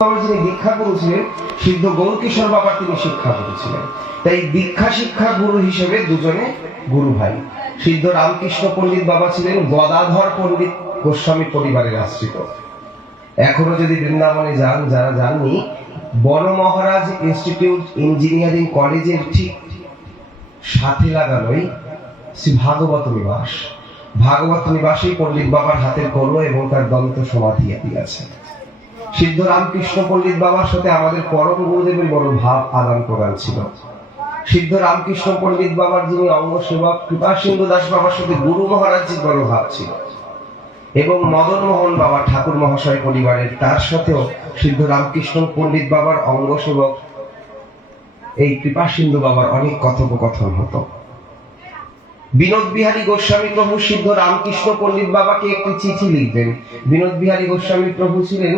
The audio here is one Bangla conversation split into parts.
যিনি দীক্ষা গুরু ছিলেন সিদ্ধ গৌরকিশোর বাবা, তিনি শিক্ষা গুরু ছিলেন। তাই দীক্ষা শিক্ষা গুরু হিসেবে দুজনে গুরু ভাই। সিদ্ধ রামকৃষ্ণ পণ্ডিত বাবা ছিলেন গদাধর পণ্ডিত গোস্বামী পরিবারের আশ্রিত। এখনো যদি বৃন্দাবনে যান, যারা যাননি, বন মহারাজ ইনস্টিটিউট ইঞ্জিনিয়ারিং কলেজের ঠিক সাথে লাগানোই শ্রী ভাগবত নিবাস। ভাগবত নিবাসেই পণ্ডিত বাবার হাতের কলম এবং তার দন্ত সমাধি আছে। সিদ্ধ রামকৃষ্ণ পণ্ডিত বাবার সাথে আমাদের পরম গুরুদেবের বড় ভাব আদান প্রদান ছিল। সিদ্ধ রামকৃষ্ণ পণ্ডিত বাবার যিনি অঙ্গ সেবক কৃপাসিন্ধু দাস বাবার সাথে গুরু মহারাজজির বড় ভাব ছিল, এবং মদন মোহন বাবা ঠাকুর মহাশয় পরিবারের, তার সাথেও সিদ্ধ রামকৃষ্ণ পণ্ডিত বাবার অঙ্গ সেবক এই কৃপাসিন্ধু বাবার অনেক কথোপকথন হতো। বিনোদ বিহারী গোস্বামী প্রভু সিদ্ধ রামকৃষ্ণ পণ্ডিত বাবাকে একটি চিঠি লিখবেন। বিনোদ বিহারী গোস্বামী প্রভু ছিলেন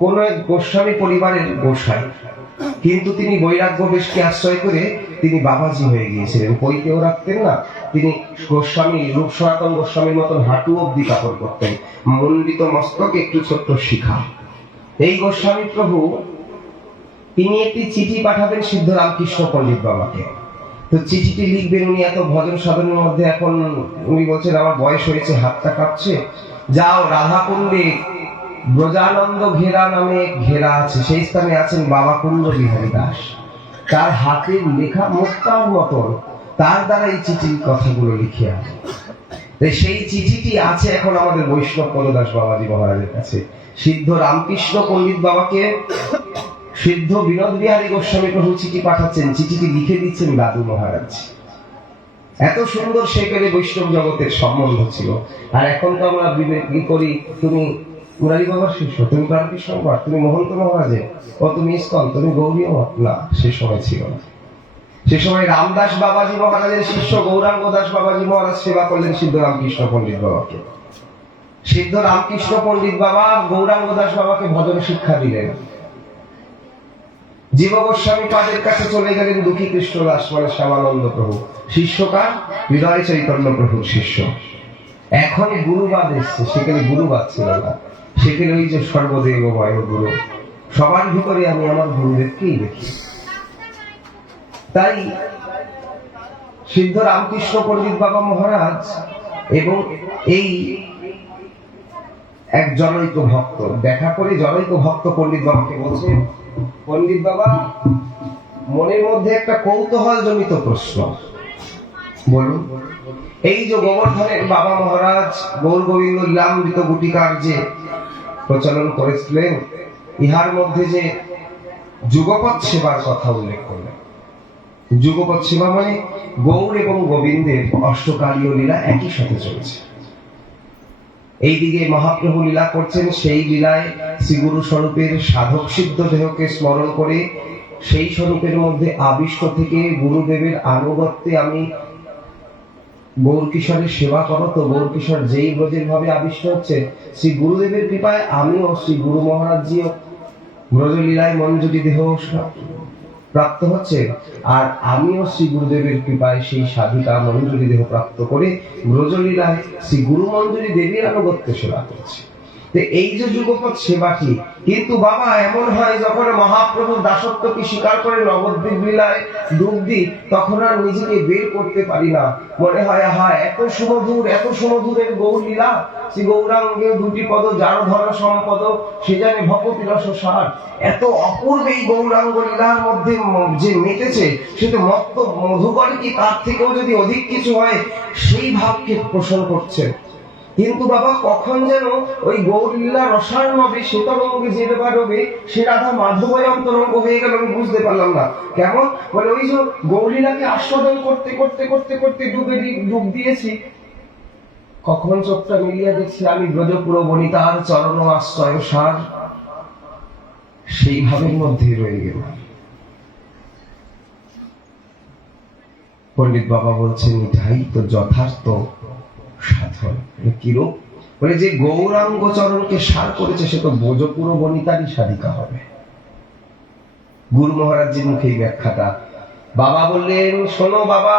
কোন এক গোস্বামী পরিবারের গোসাই, কিন্তু তিনি বৈরাগ্য বেশকে আশ্রয় করে তিনি বাবাজি হয়ে গিয়েছিলেন। পৈতেও রাখতেন না, তিনি গোস্বামী রূপ সনাতন গোস্বামীর মতন হাঁটু অব্দি কাপড় করতেন, মণ্ডিত মস্তক, একটু ছোট্ট শিখা। এই গোস্বামী প্রভু তিনি একটি চিঠি পাঠাবেন সিদ্ধ রামকৃষ্ণ পণ্ডিত বাবাকে। তো চিঠিটি লিখবেন উনি এত ভজন সাধনের মধ্যে, এখন উনি বলছেন আমার বয়স হয়েছে, হাতটা কাঁপছে, যাও রাধাকুণ্ডে ব্রজানন্দ ঘেরা নামে ঘেরা আছে, সেই স্থানে আছেন বাবা কুণ্ড বিহারী দাস। তার হাতের লেখা মুক্তার মতন, তার দ্বারা এই চিঠির কথাগুলো লিখে আনে। সেই চিঠিটি আছে এখন আমাদের বৈষ্ণব পদদাস বাবাজি মহারাজের কাছে। সিদ্ধ রামকৃষ্ণ পণ্ডিত বাবাকে সিদ্ধ বিনোদ বিহারী গোস্বামী প্রভু চিঠি পাঠাচ্ছেন, চিঠিটি লিখে দিচ্ছেন দাদু মহারাজ। এত সুন্দর সেখানে বৈষ্ণব জগতের সম্বন্ধ ছিল। আর এখন তো আমরা বিবেক করি, তুমি মুরারি বাবার শিষ্য, তুমি রামকৃষ্ণ বাবা, তুমি মহন্ত মহারাজে, ও তুমি ইস্কন, তুমি গৌরীয় মত। না, সে সময় ছিল না। সে সময় রামদাস বাবাজি মহারাজের শিষ্য গৌরাঙ্গ দাস বাবাজি মহারাজ সেবা করলেন সিদ্ধ রামকৃষ্ণ পণ্ডিত বাবাকে। সিদ্ধ রামকৃষ্ণ পণ্ডিত বাবা গৌরাঙ্গ দাস বাবাকে ভজন শিক্ষা দিলেন। জীব গোস্বামী পাদের কাছে চলে গেলেন দুঃখী কৃষ্ণ দাস মানে শ্যামানন্দ প্রভু, শিষ্যকার হৃদয় চৈতন্য প্রভুর শিষ্য। এখন গুরুবাদ এসছে, সেখানে গুরুবাদ ছিল না, সেখানে ওই যে সর্বদেবময় গুরু, সবার ভিতরে আমি আমার গুরুদেবকেই দেখি। তাই সিদ্ধ রামকৃষ্ণ পণ্ডিত বাবা মহারাজ এবং এই এক জনৈক ভক্ত দেখা করে জনৈক ভক্ত পণ্ডিত বাবাকে বলছে, পণ্ডিত বাবা, মনের মধ্যে একটা কৌতূহল জনিত প্রশ্ন, বলুন। এই যে গোবর্ধনের বাবা মহারাজ গৌর গোবিন্দ লীলামৃত গুটিকার যে প্রচলন করেছিলেন, ইহার মধ্যে যে যুগপৎ সেবার কথা উল্লেখ করলেন। যুগপৎ সেবা মানে গৌর এবং গোবিন্দের অষ্টকালীয় লীলা একই সাথে চলছে। এইদিকে মহাপ্রভু লীলা করছেন, সেই লীলায় শ্রীগুরু স্বরূপের সাধক সিদ্ধ দেহকে স্মরণ করে সেই স্বরূপের মধ্যে আবিষ্ট থেকে গুরুদেবের আনুগত্যে আমি গৌরকিশোরের সেবা করো, তো গৌরকিশোর যেই ব্রজের ভাবে আবিষ্ট হচ্ছে, শ্রী গুরুদেবের কৃপায় আমিও শ্রী গুরু মহারাজজিও ব্রজলীলায় মঞ্জুরি দেহ প্রাপ্ত হচ্ছে, আর আমিও শ্রী গুরুদেবের কৃপায় সেই সাধিকা মঞ্জুরি দেহ প্রাপ্ত করে ব্রজলীলায় শ্রী গুরু মঞ্জুরি দেবীর আনুগত্য সেবা করছি। এই যে যুগপৎ সেবাটি, কিন্তু বাবা এমন হয় যখন মহাপ্রভুর দাসত্বকে স্বীকার করে নবদ্বীপ লীলায় ডুব দিই, তখন আর নিজেকে বের করতে পারি না। মনে হয় আহা, এত সুমধুর, এত সুমধুরের গৌর লীলা, শ্রী গৌরাঙ্গে দুটি পদ যার ধন সম্পদ, সে জানে ভকতি রস সার। এত অপূর্ব এই গৌরাঙ্গ লীলার মধ্যে যে মেটেছে, সে তো মত্ত মধুকর, কি তার থেকেও যদি অধিক কিছু হয়, সেই ভাবকে পোষণ করছে। কিন্তু বাবা কখন যেন ওই গৌরলীলা রসায়নবে সে তরঙ্গে যে হবে, সে রাধা মাধবয় অন্তরঙ্গ হয়ে গেল, আমি বুঝতে পারলাম না কেমন। বলে ওই যে গৌরলীলাকে আস্বাদন করতে করতে করতে করতে ডুব দিয়েছি, কখন চোখটা মিলিয়ে দেখছি আমি ব্রজপুর বনিতার চরণ আশ্রয় সার, সেই ভাবের মধ্যে রয়ে গেলাম। পণ্ডিত বাবা বলছেন, এটাই তো যথার্থ সাধন। কিরূপ? বলে যে গৌরাঙ্গ চরণকে সার করেছে, সে তো ব্রজপুর বনিতারই সাধিকা হবে। গুরু মহারাজজির মুখে এই ব্যাখ্যাটা। বাবা বললেন, শোনো বাবা,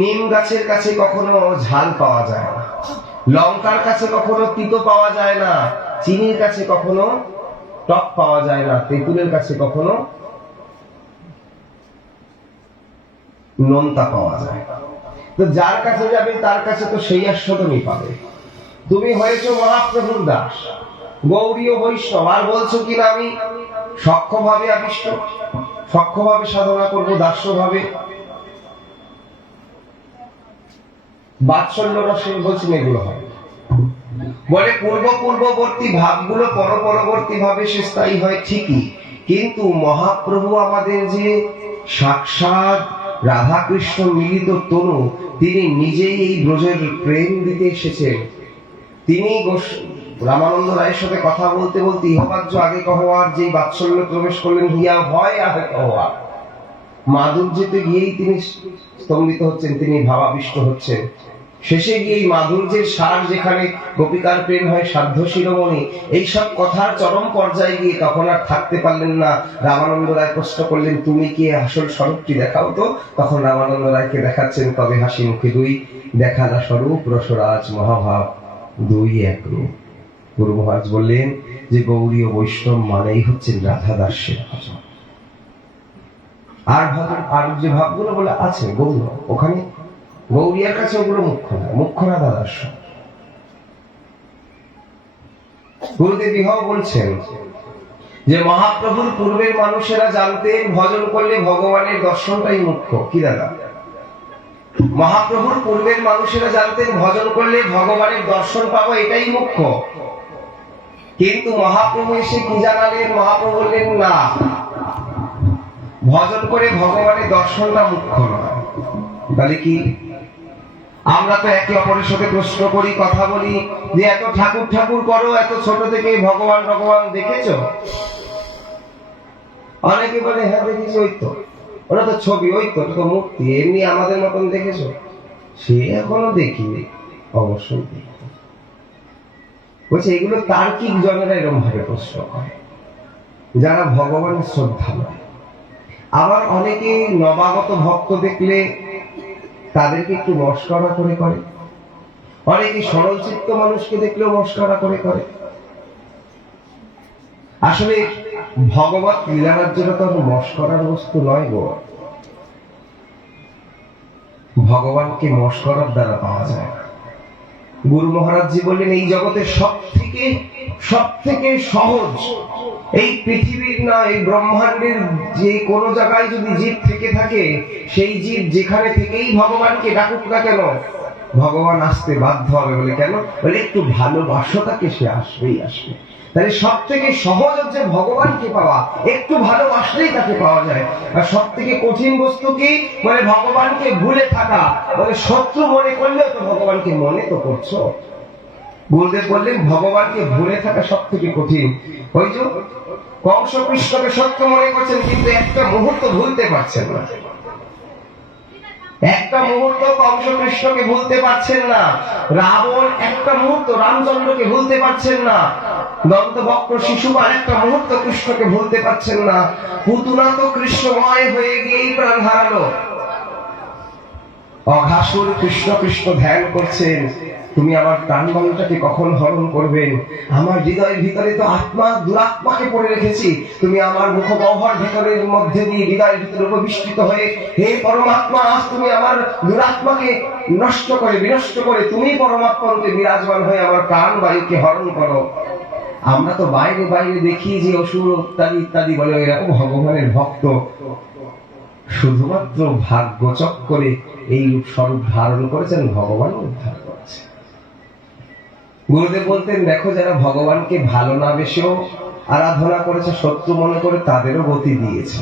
নিম গাছের কাছে কখনো ঝাল পাওয়া যায় না, লঙ্কার কাছে কখনো তিতো পাওয়া যায় না, চিনির কাছে কখনো টক পাওয়া যায় না, তেঁতুলের কাছে কখনো নোনতা পাওয়া যায়। তো যার কাছে যাবে তার কাছে তো সেই আস্বাদনই পাবে। তুমি হয়েছো মহাপ্রভুর দাস, গৌরীয় বৈষ্ণব, আর বলছো কিনা আমি সক্ষভাবে আবিষ্ট, সক্ষভাবে সাধনা করবো, দাস্যভাবে বাৎসল্য রসে বলছেন এগুলো হয়। বলে পূর্ববর্তী ভাবগুলো পরবর্তী ভাবে সে স্থায়ী হয় ঠিকই, কিন্তু মহাপ্রভু আমাদের যে সাক্ষাৎ রাধাকৃষ্ণ মিলিত তনু, তিনি নিজেই এই ব্রজের প্রেম দিতে এসেছেন। তিনি রামানন্দ রায়ের সাথে কথা বলতে বলতে ইহবাজ্য আগে কহোয়ার যে বাৎসল্য প্রবেশ করলেন, হিয়া ভয় আগে কহোয়ার, মাধুর্যতে গিয়েই তিনি স্তম্ভিত হচ্ছেন, তিনি ভাবাবিষ্ট হচ্ছেন। শেষে গিয়ে এই মাধুর্যের সার যেখানে গোপিকার প্রেম হয়, সাধ্য শিরোমণি, এইসব কথার চরম পর্যায়ে গিয়ে তখন আর থাকতে পারলেন না। রামানন্দ রায় প্রশ্ন করলেন, তুমি কি আসল স্বরূপটি দেখাও তো। তখন রামানন্দ রায়কে দেখাচ্ছেন, তবে হাসি মুখে দুই দেখালা স্বরূপ রসরাজ মহাভাব দুই এক রূপ। গুরু মহারাজ বললেন যে গৌরীয় বৈষ্ণব মানেই হচ্ছেন রাধা দাসের ভজন। আর যে ভাবগুলো বলে আছে গৌর, ওখানে গৌরিয়ার কাছে ওগুলো মুখ্য না, মুখ্য রাধা দাস। গুরুদেব ইহাও বলছেন যে মহাপ্রভুর পূর্বের মানুষেরা জানতেন ভজন করলে ভগবানের দর্শনটাই মুখ্য। কি দাদা? মহাপ্রভুর পূর্বের মানুষেরা জানতেন ভজন করলে ভগবানের দর্শন পাবো, এটাই মুখ্য। কিন্তু মহাপ্রভু এসে কি জানালেন? মহাপ্রভু বললেন না, ভজন করে ভগবানের দর্শনটা মুখ্য নয়। তাহলে কি? আমরা তো একে অপরের সাথে প্রশ্ন করি, কথা বলি যে এত ঠাকুর ঠাকুর করো, এত ছোট থেকে ভগবান ভগবান দেখেছো? অনেকে বলে হ্যাঁ দেখেছি, ওই তো ওরা তো ছবি, ওই তো মূর্তি, এমনি আমাদের মতন দেখেছো? সে এখনো দেখিনি, অবশ্যই দেখি। বলছে এগুলো তার্কিক জনেরা এরকম ভাবে প্রশ্ন করে, যারা ভগবানের শ্রদ্ধা নয়। আবার অনেকে নবাগত ভক্ত দেখলে তাদেরকে একটু মস্করা করে করে, অনেকে সরল চিত্ত মানুষকে দেখলেও মস্করা করে করে। আসলে ভগবত লীলারাজ্যটা তো মস্করার বস্তু নয় গো। ভগবানকে মস্করার দ্বারা পাওয়া যায়। গুরু মহারাজজি বললেন এই জগতের সব থেকে সহজ, এই পৃথিবীর না এই ব্রহ্মাণ্ডের যে কোনো জায়গায় যদি জীব থেকে থাকে, সেই জীব যেখানে থেকেই ভগবানকে ডাকুক না কেন, ভগবান আসতে বাধ্য হবে। বলে কেন? বলে একটু ভালোবাসো তাকে, সে আসবেই আসবে। তাহলে সব থেকে সহজ হচ্ছে ভগবানকে পাওয়া, একটু ভালোবাসলেই তাকে পাওয়া যায়। আর সব থেকে কঠিন বস্তু কি? বলে ভগবানকে ভুলে থাকা। বলে শত্রু মনে করলেও তো ভগবানকে মনে তো করছো। গুরুদেব বললেন ভগবানকে ভুলে থাকা সব থেকে কঠিন। ওই যে কংস কৃষ্ণকে সত্য মনে করছেন, কিন্তু একটা মুহূর্ত ভুলতে পারছেন না। একটা মুহূর্ত কংস কৃষ্ণকে ভুলতে পারছেন না। রাবণ একটা মুহূর্ত রামচন্দ্রকে ভুলতে পারছেন না। দন্তবক্র শিশুপাল একটা মুহূর্ত কৃষ্ণকে ভুলতে পারছেন না। পুতুনা তো কৃষ্ণময় হয়ে গিয়েই প্রাণ হারালো। অঘাসুর কৃষ্ণ কৃষ্ণ ধ্যান করছেন, তুমি আমার প্রাণবায়ুটাকে কখন হরণ করবেন? আমার হৃদয়ের ভিতরে তো আত্মা দুরাত্মাকে পড়ে রেখেছি, তুমি আমার মুখগহ্বর ভিতরের মধ্যে দিয়ে হৃদয়ের ভিতরে উপবিষ্টিত হয়ে, হে পরমাত্মা, আজ তুমি আমার দুরাত্মাকে নষ্ট করে বিনষ্ট করে তুমি পরমাত্মাকে বিরাজমান হয়ে আমার প্রাণবায়ুকে হরণ করো। আমরা তো বাইরে বাইরে দেখি যে অসুর ইত্যাদি ইত্যাদি বলে, এরকম ভগবানের ভক্ত শুধুমাত্র ভাগ্য চক্করে এই স্বরূপ ধারণ করেছেন, ভগবান উদ্ধার করেছে। গুরুদেব বলতেন দেখো, যারা ভগবানকে ভালো না বেশেও আরাধনা করেছে, শত্রু মনে করে, তাদেরও গতি দিয়েছে।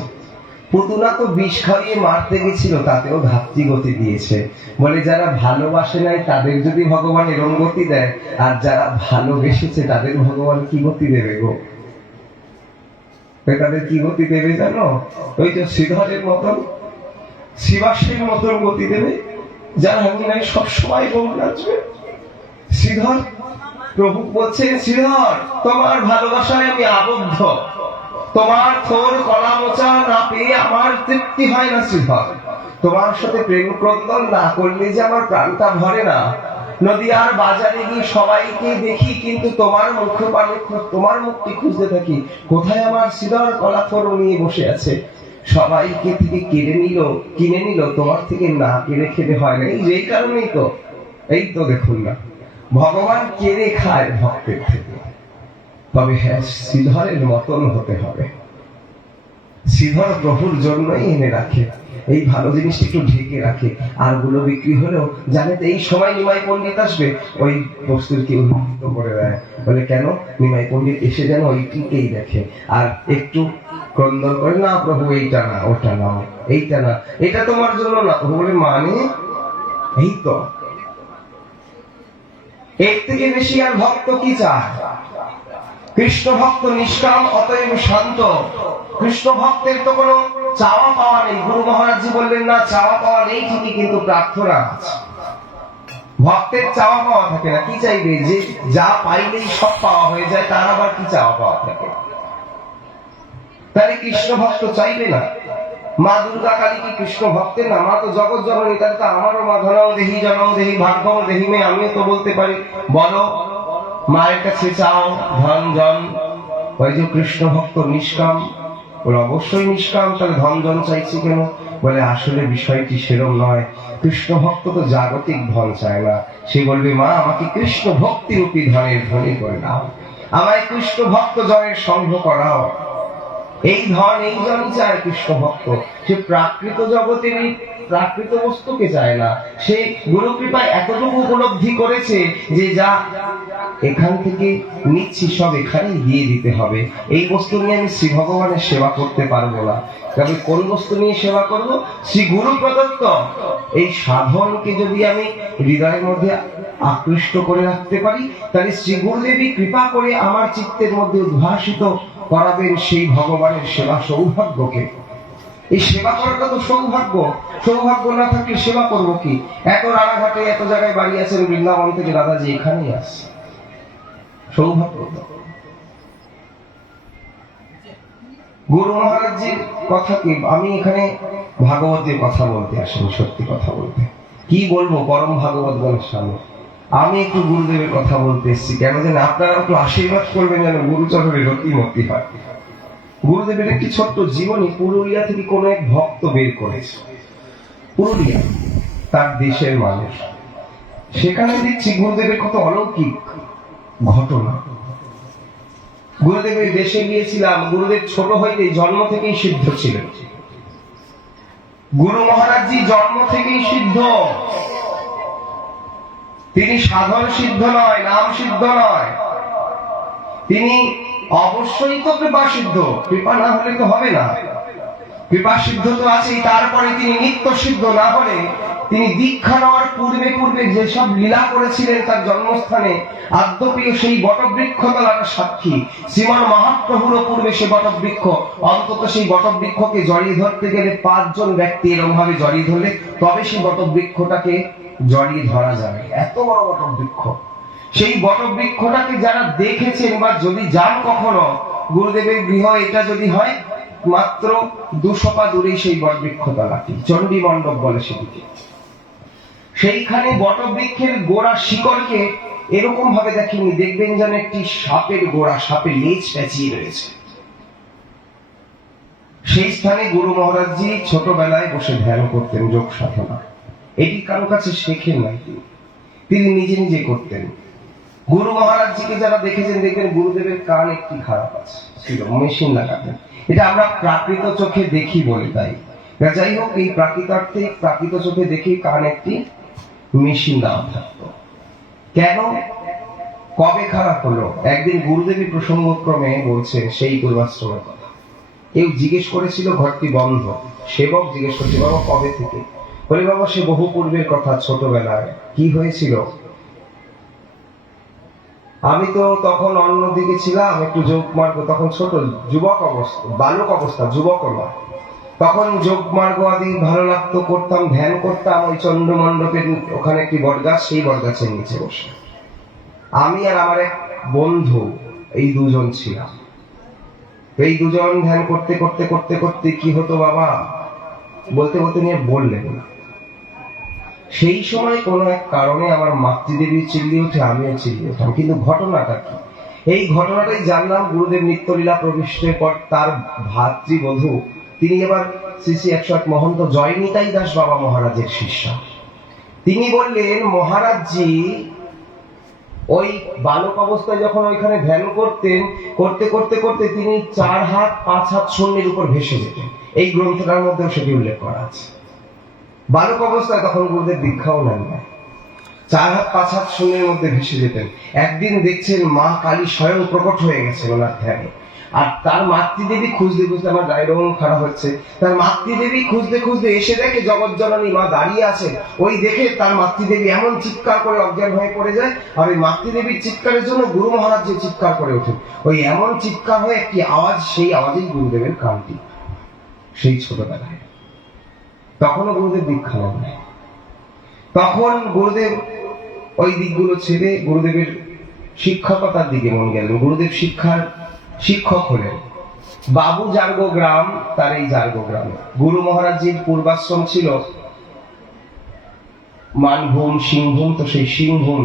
পুতুনা তো বিষ খাইয়ে মারতে গেছিল, তাতেও ধাত্রী গতি দিয়েছে। বলে যারা ভালোবাসে নাই তাদের যদি ভগবান এরম গতি দেয়, আর যারা ভালোবেসেছে তাদের ভগবান কি গতি দেবে গো? তাদের কি গতি দেবে জানো? ওই যে শ্রীধরের মতন, শিবাশ্রীর মতন গতি দেবে, যার নাই সবসময় গৌর নাচবে। শ্রীধর প্রভু বলছেন, শ্রীধর তোমার ভালোবাসায় আমি আবদ্ধ, তোমার থোর কলা মোচা না পেয়ে আমার তৃপ্তি হয় না। শ্রীধর তোমার সাথে প্রেম ক্রন্দন না করলে যে আমার প্রাণটা ভরে না। নদীয়ার বাজারে গিয়ে সবাইকে দেখি, কিন্তু তোমার তোমার মুখটি খুঁজতে থাকি, কোথায় আমার শ্রীধর কলাথর নিয়ে বসে আছে। সবাইকে থেকে কিনে নিল, তোমার থেকে না কেড়ে খেতে হয় না। এই কারণেই তো, এই তো দেখুন না, ভগবান কেড়ে খায় ভক্তের থেকে। তবে হ্যাঁ, শ্রীধরের মতন হতে হবে। শ্রীধর প্রভুর জন্যই এনে রাখে, এই ভালো জিনিস একটু ঢেকে রাখে। আর গুলো বিক্রি হলেও জানে এই সময় নিমাই পণ্ডিত আসবে, ওই বস্তুর কি উন্মুক্ত করে দেয়। বলে কেন? নিমাই পণ্ডিত এসে যেন ওইটিকেই দেখে, আর একটু ক্রন্দন করে, না প্রভু এইটা না, ওটা না, এইটা না, এটা তোমার জন্য না। প্রভু বলে মানে এই তো, এর থেকে বেশি আর ভক্ত কি চায়? কৃষ্ণ ভক্ত নিষ্কাম, অতএব শান্ত। কৃষ্ণ ভক্তের তো কোনো চাওয়া পাওয়া নেই। গুরু মহারাজজি বললেন না, চাওয়া পাওয়া নেই ঠিকই, কিন্তু প্রার্থনা আছে। ভক্তের চাওয়া পাওয়া থাকে না। কি চাইবে? যে যা পাইলেই সব পাওয়া হয়ে যায়, তার আবার কি চাওয়া পাওয়া থাকে? তাহলে কৃষ্ণ ভক্ত চাইবে না? মা দুর্গা কালী কি কৃষ্ণ ভক্তের না? মা তো জগৎ জননী, তাহলে তো আমারও মা ধনও দেহি, জনম দেহি, ভাগ্যও দেহি মেয়ে, আমিও তো বলতে পারি, বলো মায়ের কাছে চাও ধন জন। ওই যে কৃষ্ণ ভক্ত নিষ্কাম, বলে অবশ্যই নিষ্কাম, তাহলে ধন জন চাইছি কেন? বলে আসলে বিষয়টি সেরম নয়। কৃষ্ণ ভক্ত তো জাগতিক ধন চায় না। সে বলবে মা আমাকে কৃষ্ণ ভক্তি রূপী ধনের ধনী করে দাও, আমায় কৃষ্ণ ভক্ত জনের সংঘ করাও। এই ধন এই জন চায় কৃষ্ণ ভক্ত। সে প্রাকৃত জগতের প্রাকৃত বস্তুকে চায় না। সে গুরু কৃপায় এতটুকু উপলব্ধি করেছে যে যা এখান থেকে নিচ্ছি সব এখানেই দিয়ে দিতে হবে। এই বস্তু নিয়ে আমি শ্রী ভগবানের সেবা করতে পারবো না। তবে কোন বস্তু নিয়ে সেবা করব? শ্রী গুরু প্রদত্ত এই সাধনকে যদি আমি হৃদয়ের মধ্যে আকৃষ্ট করে রাখতে পারি, তাহলে শ্রী গুরুদেবী কৃপা করে আমার চিত্তের মধ্যে উদ্ভাসিত করাবেন সেই ভগবানের সেবা সৌভাগ্যকে। এই সেবা করাটা তো সৌভাগ্য। সৌভাগ্য না থাকলে সেবা করব কি? এত রানাঘাটে এত জায়গায় বাড়ি আছেন, বৃন্দাবন থেকে দাদাজি এখানেই আসছে, সৌভাগ্য। গুরু মহারাজজির কথা কি, আমি এখানে ভাগবতের কথা বলতে আসিনি, সত্যি কথা বলতে। কি বলবো পরম ভাগবত গণের সামনে? আমি একটু গুরুদেবের কথা বলতে এসেছি। কেন জানেন? আপনারা একটু আশীর্বাদ করবেন যেন গুরুচরণের রতিমতি হয়। গুরুদেবের একটি ছোট্ট জীবনী পুরুলিয়া থেকে কোন এক ভক্ত বের করেছে। পুরুলিয়া তার দেশের মানুষ। সেখানে দেখছি গুরুদেবের কত অলৌকিক ঘটনা। গুরুদেবের দেশে গিয়েছিলাম। গুরুদেব ছোট হইতে জন্ম থেকেই সিদ্ধ ছিলেন। গুরু মহারাজজি জন্ম থেকেই সিদ্ধ। তিনি সাধন সিদ্ধ নয়, নাম সিদ্ধ নয়, তিনি অবশ্যই তো কৃপা সিদ্ধ। কৃপা না হলে তো হবে না। কৃপা সিদ্ধ তো আছেই, তারপরে তিনি নিত্য সিদ্ধ না হলে তিনি দীক্ষা নেওয়ার পূর্বে পূর্বে যেসব লীলা করেছিলেন তার জন্মস্থানে, আদ্যপীয় সেই বটবৃক্ষ তলাটা সাক্ষী। শ্রীমান মহাপ্রভুরও পূর্বে সে বটবৃক্ষ, অন্তত সেই বটবৃক্ষকে জড়িয়ে ধরতে গেলে 5 জন ব্যক্তি এরকম ভাবে জড়িয়ে ধরলে তবে সেই বটবৃক্ষটাকে জড়িয়ে ধরা যাবে। এত বড় বটবৃক্ষ। সেই বটবৃক্ষটাকে যারা দেখেছেন বা যদি যান কখনো, গুরুদেবের গৃহ এটা যদি হয়, মাত্র 200 পা দূরেই সেই বটবৃক্ষ তলাটি, চণ্ডী মণ্ডপ বলে সেটিকে। সেইখানে বটবৃক্ষের গোড়া শিকড়কে এরকম ভাবে দেখেনি, দেখবেন যেন একটি সাপের গোড়া, সাপের লেজ পেঁচিয়ে রয়েছে। সেই স্থানে গুরু মহারাজজি ছোটবেলায় বসে ধ্যান করতেন, যোগ সাধনা। এটি কারো কাছে শেখেন নাই, তিনি নিজে নিজে করতেন। গুরু মহারাজজিকে যারা দেখেছেন দেখবেন গুরুদেবের কান একটি খারাপ আছে, ছিল মেশিন লাগাতেন। এটা আমরা প্রাকৃত চোখে দেখি বলে তাই। যাই হোক, এই প্রাকৃতার্থে প্রাকৃত চোখে দেখি কান একটি মেশিন দেওয়া থাকতো। কেন, কবে খারাপ হলো? একদিন গুরুদেবী প্রসঙ্গক্রমে বলছে সেই পূর্বাশ্রমের কথা। কেউ জিজ্ঞেস করেছিল, ঘরটি বন্ধ। সেবক জিজ্ঞেস করছে, বাবা কবে থেকে? বলে বাবা সে বহু পূর্বের কথা, ছোটবেলায়। কি হয়েছিল? আমি তো তখন অন্যদিকে ছিলাম, একটু যোগ মার্গ, তখন ছোট যুবক অবস্থা, বালক অবস্থা, যুবক নয়। তখন যোগ মার্গ আদি ভালো লাগতো, করতাম, ধ্যান করতাম। ওই চন্দ্র মণ্ডপের ওখানে একটি বটগাছ, সেই বটগাছের নিচে বসে আমি আর আমার এক বন্ধু, এই দুজন ছিলাম। এই দুজন ধ্যান করতে করতে করতে করতে কি হতো বাবা, বলতে বলতে নিয়ে বললেন না। সেই সময় কোনো এক কারণে আমার মাতৃদেবী চিল্লি ওঠে, আমিও চিল্লি উঠলাম। কিন্তু ঘটনাটা কি? এই ঘটনাটাই জানলাম গুরুদেব নিত্যলীলা প্রবিষ্টের পর তার ভাতৃবধূ, তিনি এবার শ্রী শ্রী 108 মহন্ত জয়নিতাই দাস বাবা মহারাজের শিষ্যা। তিনি বললেন, মহারাজজি ওই বালক অবস্থায় যখন ওইখানে ধ্যান করতেন, করতে করতে করতে তিনি 4 হাত 5 হাত শূন্যের উপর ভেসে যেতেন। এই গ্রন্থটার মধ্যেও সেটি উল্লেখ করা আছে। বালক অবস্থায় তখন গুরুদেব দীক্ষাও নেন না, 4 হাত 5 হাত শূন্যের মধ্যে ভেসে যেতেন। একদিন দেখছেন মা কালী স্বয়ং প্রকট হয়ে গেছে ওনার ধ্যানে। আর তার মাতৃদেবী খুঁজতে খুঁজতে, আমার ডায়রং খারাপ হচ্ছে, তার মাতৃদেবী খুঁজতে খুঁজতে এসে দেখে জগৎ জননী মা দাঁড়িয়ে আছে। ওই দেখে তার মাতৃদেবী এমন চিৎকার করে অজ্ঞান হয়ে পড়ে যায়। আর ওই মাতৃদেবীর চিৎকারের জন্য গুরু মহারাজ যে চিৎকার করে ওঠেন, ওই এমন চিৎকার হয় একটি আওয়াজ, সেই আওয়াজেই গুরুদেবের কানটি। সেই ছোটবেলায় তখনও গুরুদেব দীক্ষা নেন নাই। তখন গুরুদেব ওই দিকগুলো ছেড়ে গুরুদেবের শিক্ষকতার দিকে মন গেলেন। গুরুদেব শিক্ষক হলেন। বাবু জার্গো গ্রাম, তার এই জার্গো গ্রামে গুরু মহারাজজির পূর্বাশ্রম ছিল মানভূম, সিংভূম। তো সেই সিংভূম